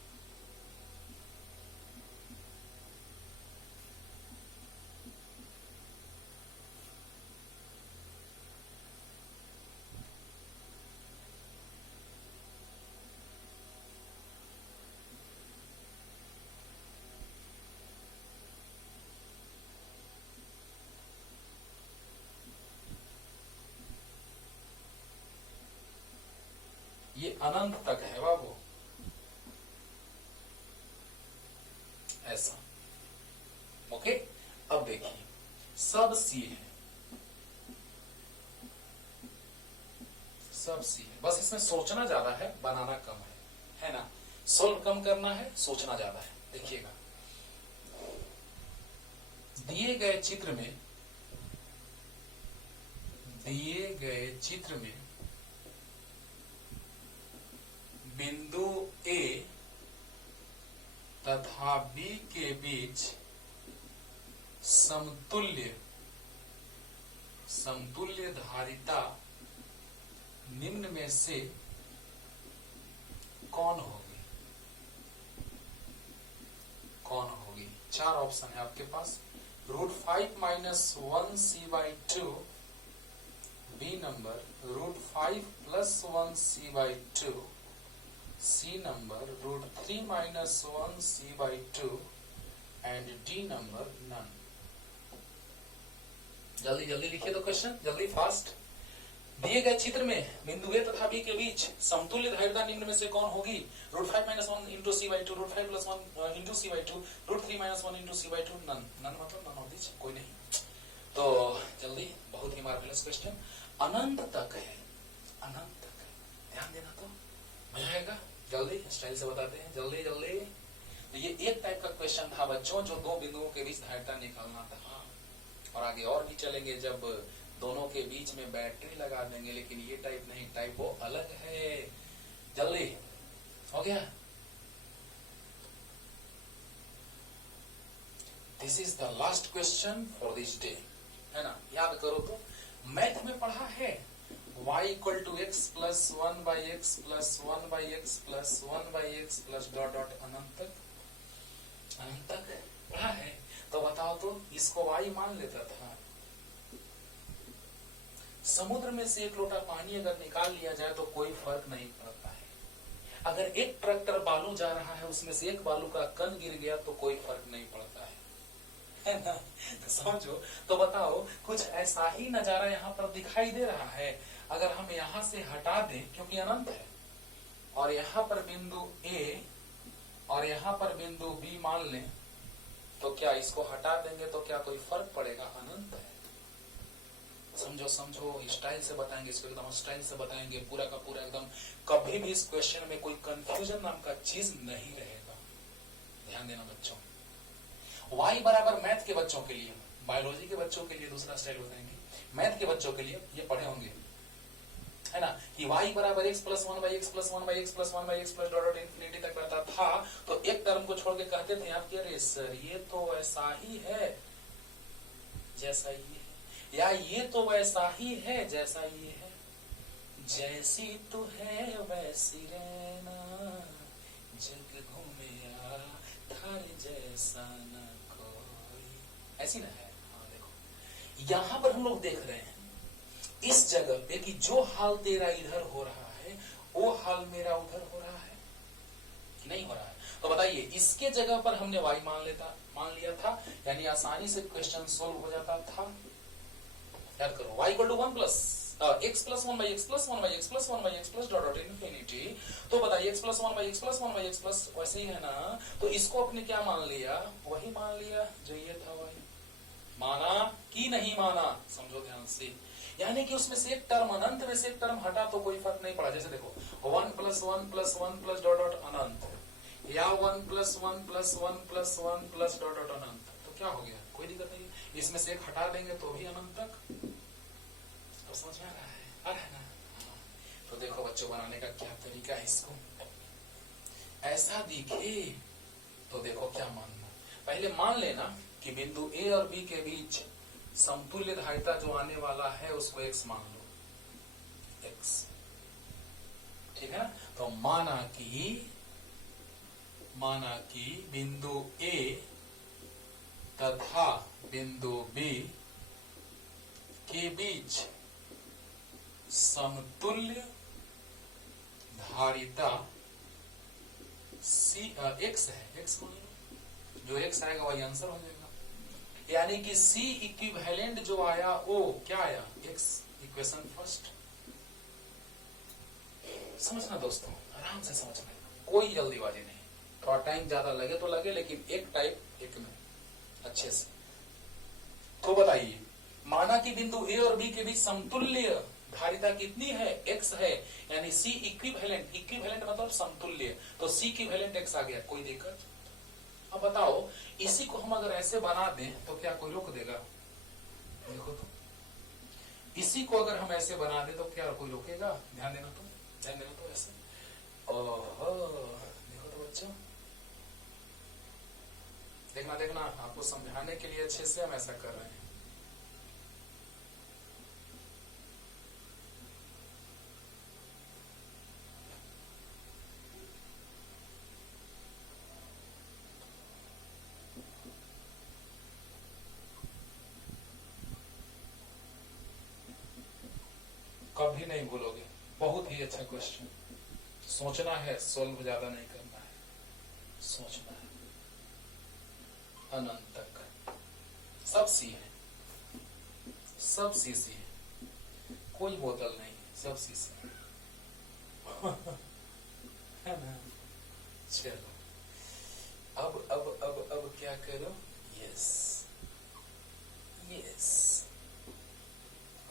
ये अनंत तक है बाबू, ऐसा। ओके, अब देखिए सब सी है, सब सी है, बस इसमें सोचना ज्यादा है, बनाना कम है ना। सोल्व कम करना है, सोचना ज्यादा है। देखिएगा दिए गए चित्र में बिंदु A तथा B के बीच समतुल्य धारिता निम्न में से कौन होगी? चार ऑप्शन है आपके पास। √5 - 1c/2, B number √5 + 1c/2, C number √3 - 1c/2 and D number none. जल्दी जल्दी लिखिए तो क्वेश्चन, जल्दी फास्ट। दिए गए चित्र में बिंदु ए तथा बी के बीच समतुल्य धारिता निम्न में से कौन होगी? √5 - 1 × c/2, √5 + 1 × c/2, √3 - 1 × c/2, नन मतलब नन ऑफ दिस, कोई नहीं। तो जल्दी, बहुत ही मार्वेलस क्वेश्चन, अनंत तक है, अनंत तक है, ध्यान देना तो मजा आएगा। जल्दी स्टाइल से बताते हैं, जल्दी जल्दी। तो ये एक टाइप का क्वेश्चन था बच्चों, जो दो बिंदुओं के बीच धारिता निकालना था। और आगे और भी चलेंगे जब दोनों के बीच में बैटरी लगा देंगे, लेकिन ये टाइप नहीं, टाइप वो अलग है। जल्दी हो गया। This is the last question for this day, है ना? याद करो तो, मैथ में पढ़ा है y = x + 1/x + 1/x + 1/x + ... अनंत तक पढ़ा है। तो बताओ तो, इसको y मान लेता था। समुद्र में से एक लोटा पानी अगर निकाल लिया जाए तो कोई फर्क नहीं पड़ता है। अगर एक ट्रैक्टर बालू जा रहा है, उसमें से एक बालू का कण गिर गया तो कोई फर्क नहीं पड़ता है ना? तो समझो। तो बताओ, कुछ ऐसा ही नजारा यहाँ पर दिखाई दे रहा है। अगर हम यहाँ से हटा दें, क्योंकि अनंत है, और यहाँ पर बिंदु A और यहाँ पर बिंदु B मान लें, तो क्या इसको हटा देंगे तो क्या कोई फर्क पड़ेगा? अनंत है। समझो समझो, स्टाइल से बताएंगे इसको, एकदम स्टाइल से बताएंगे, पूरा का पूरा एकदम। कभी भी इस क्वेश्चन में कोई कंफ्यूजन नाम का चीज नहीं रहेगा, ध्यान देना बच्चों। y बराबर मैथ के बच्चों के लिए, बायोलॉजी के बच्चों के लिए दूसरा स्टाइल बताएंगे, मैथ के बच्चों के लिए ये पढ़े होंगे, है ना? कि y बराबर x + 1/x + 1/x + 1/x + ... तक रहता था। तो एक टर्म को छोड़ के कहते थे आप कि अरे सर, ये तो वैसा ही है जैसा ये है, या ये तो वैसा ही है जैसा ये है, जैसी तो है वैसी रहना, जग घूमे थार जैसा न कोई, ऐसी ना है। हाँ देखो, यहाँ पर हम लोग देख रहे हैं इस जगह पे कि जो हाल तेरा इधर हो रहा है, वो हाल मेरा उधर हो रहा है कि नहीं हो रहा है? तो बताइए, इसके जगह पर हमने y मान लिया था, यानी आसानी से क्वेश्चन सोल्व हो जाता था। याद करो, y = 1 + x + 1/x + 1/x + 1/x .. तो बताइए, x + 1/x + 1/x + वैसे ही है ना? तो इसको अपने क्या मान लिया? वही मान लिया जो ये था, वही माना कि नहीं माना? समझो ध्यान से। यानी कि उसमें से एक टर्म, अनंत में से एक टर्म हटा तो कोई फर्क नहीं पड़ा। जैसे देखो, 1 + 1 + 1 + ... अनंत, या 1 + 1 + 1 + 1 + ... अनंत, तो क्या हो गया? कोई दिक्कत नहीं। इसमें से एक हटा देंगे तो भी अनंत तक। तो समझ में आ रहा है? आ रहा है ना? तो देखो बच्चों, बनाने का क्या तरीका है इसको, ऐसा दिखे तो देखो क्या मानना। पहले मान लेना कि बिंदु A और B के बीच समतुल्य धारिता जो आने वाला है उसको x मान लो, x, ठीक है ना? तो माना कि बिंदु A तथा बिंदु B के बीच समतुल्य धारिता x है, x मान लो, जो x आएगा वही आंसर हो जाएगा। यानी कि C इक्विवेलेंट जो आया वो क्या आया? x, equation first. समझना दोस्तों, आराम से समझना, कोई जल्दीबाजी नहीं। थोड़ा टाइम ज्यादा लगे तो लगे, लेकिन एक टाइप एक में अच्छे से। तो बताइए, माना कि बिंदु A और B के बीच समतुल्य धारिता कितनी है? x है, यानी C इक्विवेलेंट मतलब समतुल्य, तो C इक्विवेलेंट x आ गया। कोई दिक्कत? अब बताओ इसी को हम अगर ऐसे बना दें तो क्या कोई रोक देगा? देखो तो इसी को अगर हम ऐसे बना दें तो क्या कोई रोकेगा? ध्यान देना तो ऐसे। ओहो देखो तो बच्चों, देखना आपको समझाने के लिए अच्छे से हम ऐसा कर रहे हैं। कभी नहीं भूलोगे। बहुत ही अच्छा क्वेश्चन। सोचना है, सोल्व ज्यादा नहीं करना है, सोचना है। अनंत तक सब सी है, सब सी है, कोई बोतल नहीं, सब सी है ना। चलो अब क्या करो? Yes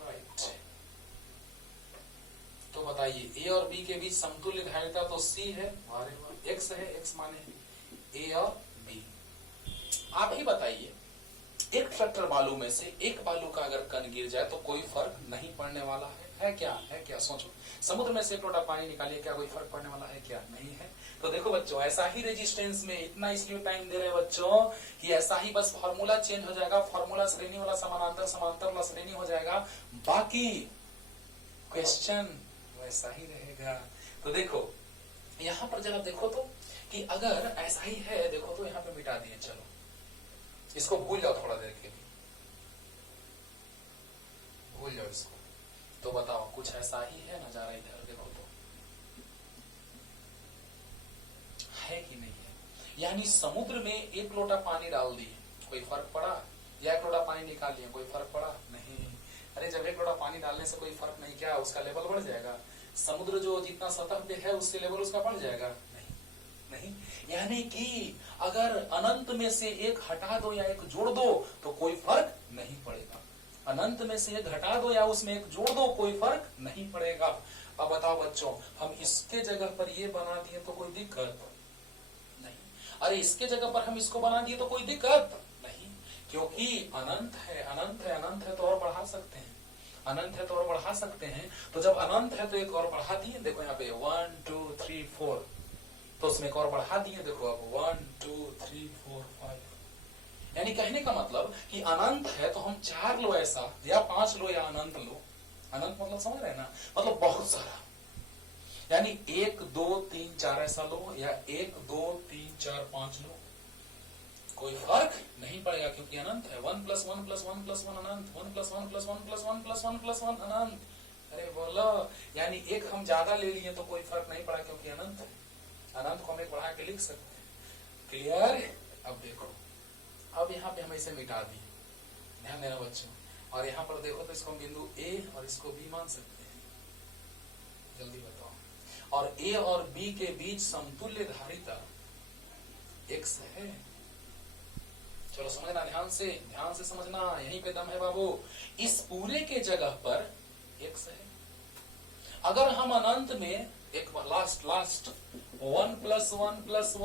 right. तो बताइए ए और बी के बीच समतुल्य धारिता तो सी है, एक्स है, एक्स माने ए और बी। आप ही बताइए एक ट्रैक्टर बालू में से एक बालू का अगर कण गिर जाए तो कोई फर्क नहीं पड़ने वाला है क्या? सोचो, समुद्र में से एक लोटा पानी निकालिए, क्या कोई फर्क पड़ने वाला है? क्या नहीं है। तो देखो बच्चों, ऐसा ही रेजिस्टेंस में इतना इसलिए टाइम दे रहे हैं बच्चों कि ऐसा ही बस फॉर्मूला चेंज हो जाएगा, फॉर्मूला श्रेणी वाला समानांतर, समांतर वाला श्रेणी हो जाएगा, बाकी क्वेश्चन वैसा ही रहेगा। तो देखो यहाँ पर जरा देखो तो कि अगर ऐसा ही है, देखो तो यहाँ पे मिटा दिए, चलो इसको भूल जाओ थोड़ा देर के लिए, भूल जाओ इसको। तो बताओ कुछ ऐसा ही है नजारा, इधर देखो तो है कि नहीं है? यानी समुद्र में एक लोटा पानी डाल दिए, कोई फर्क पड़ा? या एक लोटा पानी निकाल लिया, कोई फर्क पड़ा? नहीं। अरे जब एक लोटा पानी डालने से कोई फर्क नहीं, क्या उसका लेवल बढ़ जाएगा? समुद्र जो जितना सतह पे है उससे लेवल उसका बढ़ जाएगा? नहीं। यानी कि अगर अनंत में से एक हटा दो या एक जोड़ दो तो कोई फर्क नहीं पड़ेगा। अनंत में से एक हटा दो या उसमें एक जोड़ दो, कोई फर्क नहीं पड़ेगा। अब बताओ बच्चों, हम इसके जगह पर ये बना दिए तो कोई दिक्कत नहीं। अरे इसके जगह पर हम इसको बना दिए तो कोई दिक्कत नहीं, क्योंकि अनंत है तो और बढ़ा सकते हैं, अनंत है तो और बढ़ा सकते हैं। तो जब अनंत है तो एक और बढ़ा दिए, देखो यहाँ पे 1 2 3 4, तो उसमें एक और बढ़ा दिए, देखो अब 1 2 3 4 5। यानी कहने का मतलब कि अनंत है तो हम 4 लो ऐसा, या 5 लो, या अनंत लो। अनंत मतलब समझ रहे हैं ना, मतलब बहुत सारा। यानी 1 2 3 4 ऐसा लो, या 1 2 3 4 5 लो, कोई फर्क नहीं पड़ेगा, क्योंकि अनंत है। 1 + 1 + 1 + 1 अनंत, 1 + 1 + 1 + 1 + 1 + 1 अनंत। अरे बोलो, यानी एक हम ज्यादा ले लिए तो कोई फर्क नहीं पड़ा, क्योंकि अनंत है। अनंत को हम एक बढ़ा के लिख सकते हैं। क्लियर? अब देखो, अब यहाँ पे हम इसे मिटा दिए, ध्यान देना बच्चों। और यहाँ पर देखो तो इसको हम बिंदु ए और इसको बी मान सकते हैं। जल्दी बताओ। और ए और बी के बीच समतुल्य धारिता एक्स है। चलो समझना, ध्यान से समझना, यहीं पे दम है बाबू। इस पूरे के जगह पर एक्स है। अगर हम अनंत में एक लास्ट 1 + 1 + 1 +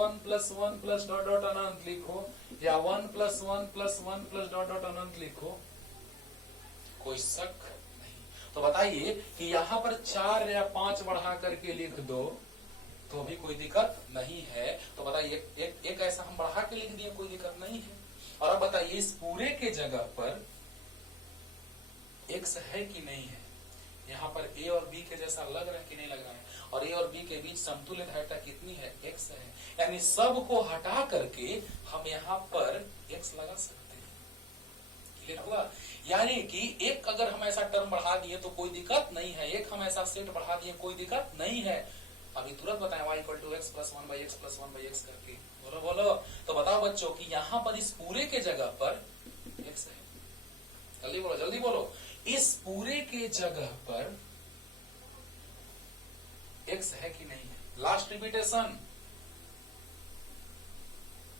1 + डॉट डॉट अनंत लिखो, या 1 + 1 + 1 + डॉट डॉट अनंत लिखो, कोई शक नहीं। तो बताइए कि यहाँ पर 4 या 5 बढ़ा करके लिख दो तो भी कोई दिक्कत नहीं है। तो बताइए एक ऐसा हम बढ़ा के लिख दिए, कोई दिक्कत नहीं है। और अब बताइए इस पूरे के जगह पर एक्स है कि नहीं है? यहाँ पर ए और बी के जैसा लग रहा है कि नहीं लग रहा है? और ए और बी के बीच समतुल्य धारिता कितनी है? एक्स है। यानी सब को हटा करके हम यहाँ पर एक्स लगा सकते हैं। क्लियर हुआ? यानी कि एक अगर हम ऐसा टर्म बढ़ा दिए तो कोई दिक्कत नहीं है, एक हम ऐसा सेट बढ़ा दिए कोई दिक्कत नहीं है। अभी तुरंत बताएं y = x + 1/x + 1/x करके, बोलो। तो बताओ बच्चों कि यहाँ पर इस पूरे के जगह पर x है। जल्दी बोलो। इस पूरे के जगह पर x है कि नहीं है? लास्ट रिपीटेशन,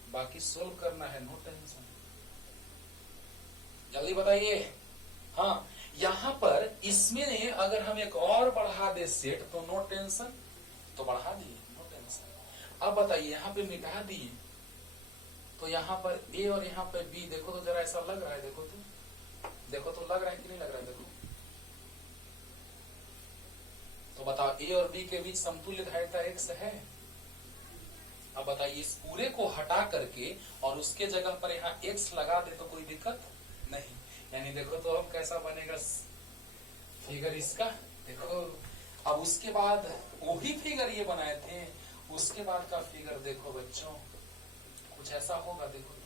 बाकी सोल्व करना है, नो टेंशन। जल्दी बताइए। हाँ, यहाँ पर इसमें अगर हम एक और बढ़ा दे सेट तो नो टेंशन, तो बढ़ा दिए, नो टेंशन। अब बताइए यहाँ पे मिटा दिए तो यहाँ पर ए और यहाँ पर बी, देखो तो जरा ऐसा लग रहा है, देखो तो लग रहा है कि नहीं लग रहा है, देखो तो बताओ ए और बी के बीच समतुल्य धारिता x है। अब बताइए इस पूरे को हटा करके और उसके जगह पर यहाँ x लगा दे तो कोई दिक्कत नहीं। यानी देखो तो अब कैसा बनेगा फिगर इसका, देखो अब उसके बाद वही फिगर ये बनाए थे, उसके बाद का फिगर देखो बच्चों कुछ ऐसा होगा, देखो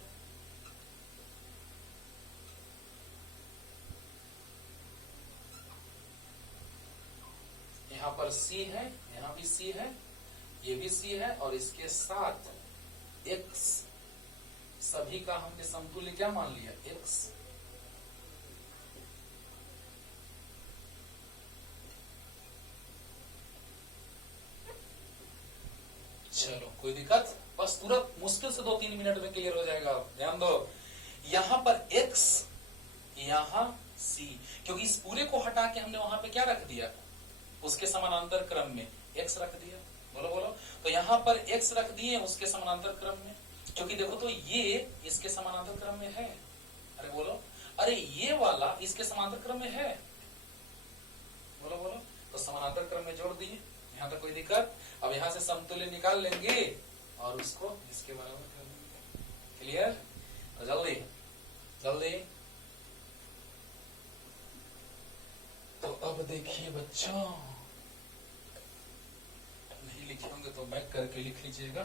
यहाँ पर C है, यहाँ भी C है, ये भी C है और इसके साथ x, सभी का हमने समतुल्य क्या मान लिया x। चलो कोई दिक्कत, बस तुरंत मुश्किल से 2-3 मिनट में क्लियर हो जाएगा। ध्यान दो, यहाँ पर x, यहाँ C, क्योंकि इस पूरे को हटा के हमने वहां पे क्या रख दिया, उसके समानांतर क्रम में x रख दिया। बोलो बोलो, तो यहाँ पर x रख दिए उसके समानांतर क्रम में, क्योंकि देखो तो ये इसके समानांतर क्रम में है। अरे बोलो, अरे ये वाला इसके समानांतर क्रम में है। बोलो बोलो, तो समानांतर क्रम में जोड़ दिए, यहाँ तक कोई दिक्कत। अब यहाँ से समतुल्य निकाल लेंगे और उसको इसके बराबर कर देंगे। क्लियर? तो जल्दी जल्दी, तो अब देखिए बच्चों, नहीं लिखे होंगे तो बैक करके लिख लीजिएगा।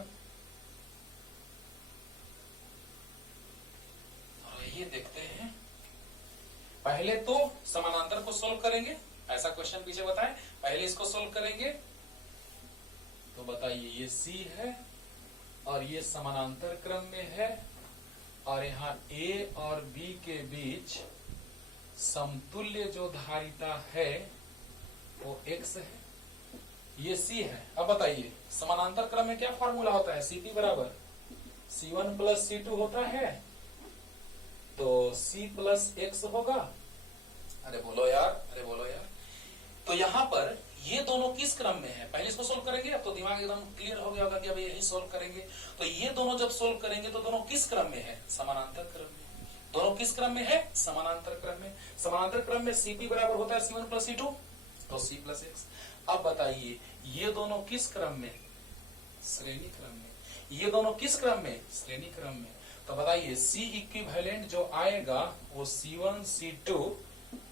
और ये देखते हैं, पहले तो समानांतर को सोल्व करेंगे, ऐसा क्वेश्चन पीछे बताएं, पहले इसको सोल्व करेंगे। तो बताइए ये C है और ये समानांतर क्रम में है और यहाँ A और B के बीच समतुल्य जो धारिता है वो x है, ये C है। अब बताइए समानांतर क्रम में क्या फॉर्मूला होता है, CP बराबर C1 प्लस C2 होता है, तो C प्लस x होगा। अरे बोलो यार, अरे बोलो यार। तो यहाँ पर ये दोनों किस क्रम में है, पहले इसको सोल्व करेंगे। अब तो दिमाग एकदम क्लियर हो गया होगा कि अब यही सोल्व करेंगे। तो ये दोनों जब सोल्व करेंगे तो दोनों किस क्रम में है, समानांतर क्रम में। दोनों किस क्रम में है, समानांतर क्रम में। समानांतर क्रम में CP बराबर होता है C1 प्लस C2, तो C प्लस x। अब बताइए ये दोनों किस क्रम में, श्रेणी क्रम में। ये दोनों किस क्रम में, श्रेणी क्रम में। तो बताइए C इक्विवेलेंट जो आएगा वो C1 C2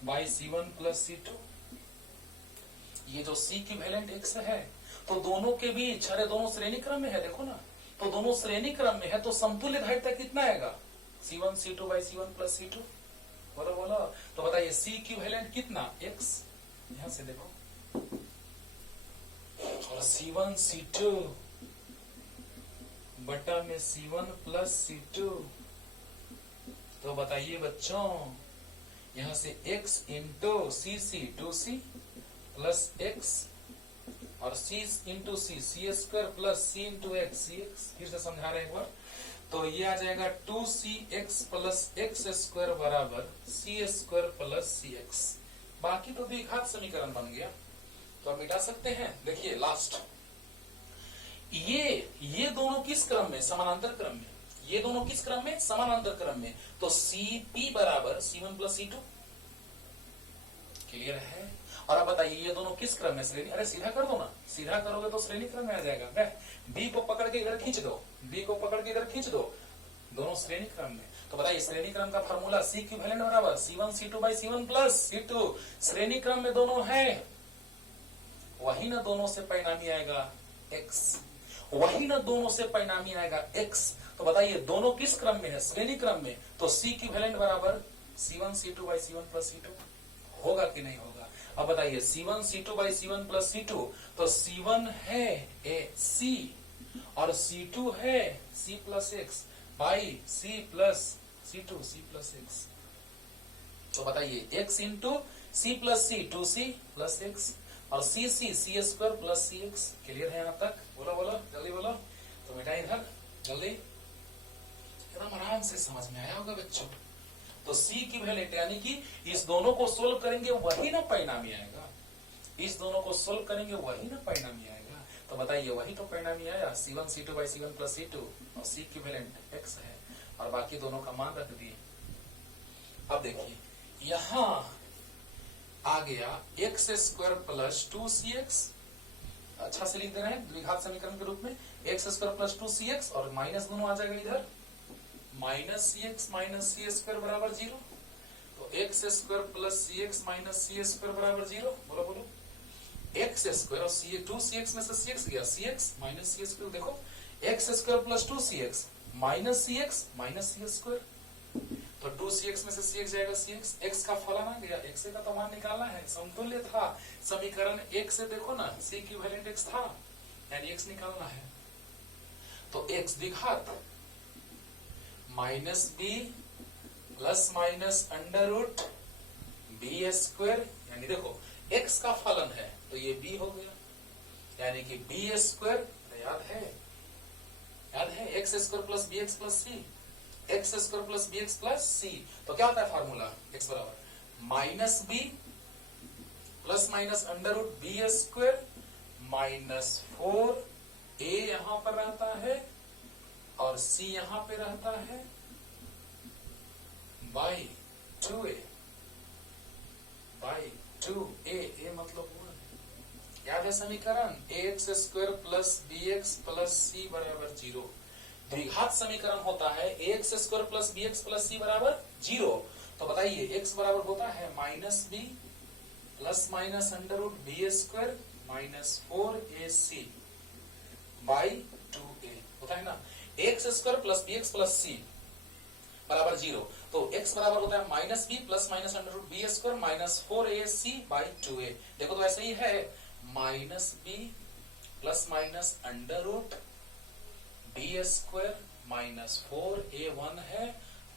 by C1 plus C2। ये जो C इक्विवेलेंट x है, तो दोनों के बीच, अरे दोनों श्रेणी क्रम में है, देखो ना, तो दोनों श्रेणी क्रम में है, तो समतुल्य धारिता कितना आएगा, C1 C2 by C1 plus C2। बोलो बोलो, तो बताइए C इक्विवेलेंट कितना, x, यहां से देखो, और C1 C2 बटा में C1 प्लस C2। तो बताइए बच्चों, यहां से x इंटू CC 2C प्लस x और c into c square plus c into x, फिर से समझा रहे हैं एक बार। तो ये आ जाएगा 2cx प्लस एक्स स्क्वायर बराबर c square plus c x. बाकी तो द्विघात समीकरण बन गया, तो अब मिटा सकते हैं। देखिए लास्ट, ये दोनों किस क्रम में, समानांतर क्रम में। ये दोनों किस क्रम में, समानांतर क्रम में। तो CP बराबर C1 प्लस C2। क्लियर है? और अब बताइए ये दोनों किस क्रम में, श्रेणी। अरे सीधा कर दो ना, सीधा करोगे तो श्रेणी क्रम में आ जाएगा। बी को पकड़ के इधर खींच दो, बी को पकड़ के इधर खींच दो, दोनों श्रेणी क्रम में। तो बताइए श्रेणी क्रम का फॉर्मूला C इक्विवेलेंट बराबर C1 C2 by C1 plus C2। श्रेणी क्रम में दोनों है, वही ना दोनों से परिणामी आएगा x, वही ना दोनों से परिणामी आएगा x। तो बताइए दोनों किस क्रम में है, श्रेणी क्रम में। तो C इक्विवेलेंट बराबर C1 C2 by C1 plus C2। होगा कि नहीं होगा? अब बताइए C1 C2 by C1 plus C2, तो C1 है C और C2 है C plus x by C plus C2 C plus x। तो बताइए x into C plus C 2C प्लस x और C C square plus c x. Clear है यहाँ तक? बोलो बोलो जल्दी बोलो। तो बेटा इधर जल्दी, एकदम आराम से समझ में आया होगा बच्चों। तो C इक्विवेलेंट यानी कि इस दोनों को सोल्व करेंगे वही ना परिणामी आएगा, इस दोनों को सोल्व करेंगे वही ना परिणामी आएगा। तो बताइए वही तो परिणामी आया C1 C2 by C1 plus C2 और C इक्विवेलेंट x है। और बाकी दोनों का मान रख दिए। अब देखिए यहां आ गया एक्स स्क्वायर प्लस 2cx, अच्छा से लिख दे रहे हैं द्विघात समीकरण के रूप में, एक्स स्क्वायर प्लस 2cx और माइनस दोनों आ जाएगा इधर, माइनस cx माइनस सी स्क्वायर बराबर 0। तो x square plus cx minus सी स्क्वायर बराबर 0। बोलो बोलो, एक्स स्क्वायर और 2cx में से cx गया, cx माइनस सी स्क्वायर। देखो x square plus 2cx minus cx minus सी स्क्वायर, तो 2cx में से cx जाएगा cx, x का फलन आ गया, x का तो मान निकालना है, समतुल्य था समीकरण 1 से, देखो ना c इक्विवेलेंट x था, यानी x निकालना है। तो x द्विघात minus b plus minus under root B square, यानी देखो x का फलन है तो ये b हो गया, यानी कि बी स्क्वायर, याद है x square plus b x plus c, x square plus b x plus c. तो क्या होता है फार्मूला, एक्स बराबर minus B plus minus under root B square minus 4a यहां पर रहता है और c यहां पे रहता है by 2a, by 2a, a मतलब 1। याद है समीकरण x square plus b x plus c बराबर 0। द्विघात समीकरण होता है x square plus b x plus c बराबर 0। तो बताइए एक्स बराबर होता है minus B plus minus under root B square minus 4ac by 2a, होता है ना। X square plus b x plus c बराबर 0, तो x बराबर होता है minus B plus minus under root B square minus 4ac by 2a। देखो तो ऐसा ही है, minus B plus minus under root B square minus 4a1 है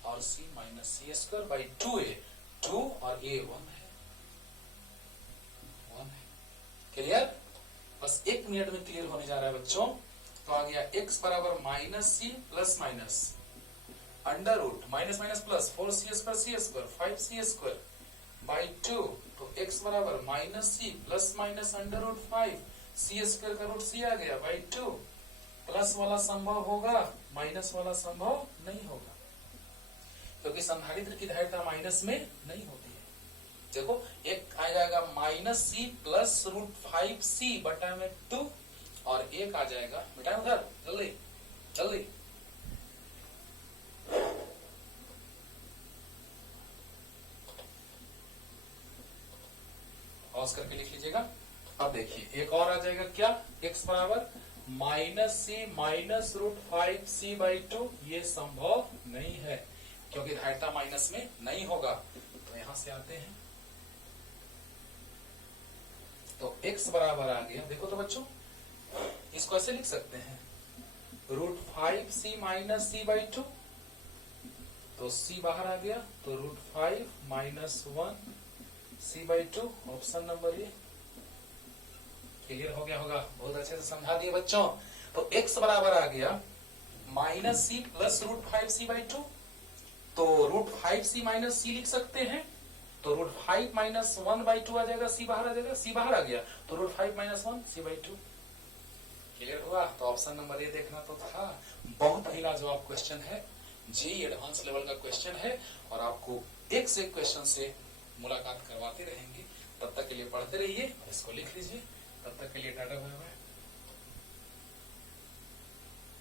और c minus C square by 2a, 2 और a 1 है, 1 है। क्लियर? बस 1 मिनट में क्लियर होने जा रहा है बच्चों। तो आ गया x बराबर minus C plus minus under root minus minus plus 4c square C square 5c square by 2। तो x बराबर minus C plus minus under root 5c square का रूट c आ गया बाई 2। प्लस वाला संभव होगा, माइनस वाला संभव नहीं होगा, क्योंकि संधारित्र की धारिता माइनस में नहीं होती है। देखो एक आ जाएगा minus C plus root 5c बटा में 2 और एक आ जाएगा, बेटा उधर जल्दी जल्दी, पॉज करके लिख लीजिएगा। अब देखिए एक और आ जाएगा क्या, x बराबर minus C minus root 5c by 2। ये संभव नहीं है क्योंकि धारिता माइनस में नहीं होगा। तो यहां से आते हैं, तो x बराबर आ गया, देखो तो बच्चों इसको ऐसे लिख सकते हैं root 5c minus C by 2, तो c बाहर आ गया, तो root 5 minus 1c by 2, option number A. Clear हो गया होगा, बहुत अच्छे से समझा दिए बच्चों। तो x बराबर आ गया minus C plus root 5c by 2, तो रूट 5c माइनस सी लिख सकते हैं, तो रूट 5 माइनस 1 बाई 2 आ जाएगा, c बाहर आ जाएगा, c बाहर आ गया, तो root 5 minus 1 c by 2। Clear हुआ? तो ऑप्शन नंबर ए देखना तो था। बहुत ही लाजवाब क्वेश्चन है, जेईई एडवांस लेवल का क्वेश्चन है और आपको एक से एक क्वेश्चन से मुलाकात करवाते रहेंगे। तब तक के लिए पढ़ते रहिए, इसको लिख लीजिए। तब तक के लिए टाटा बाय बाय।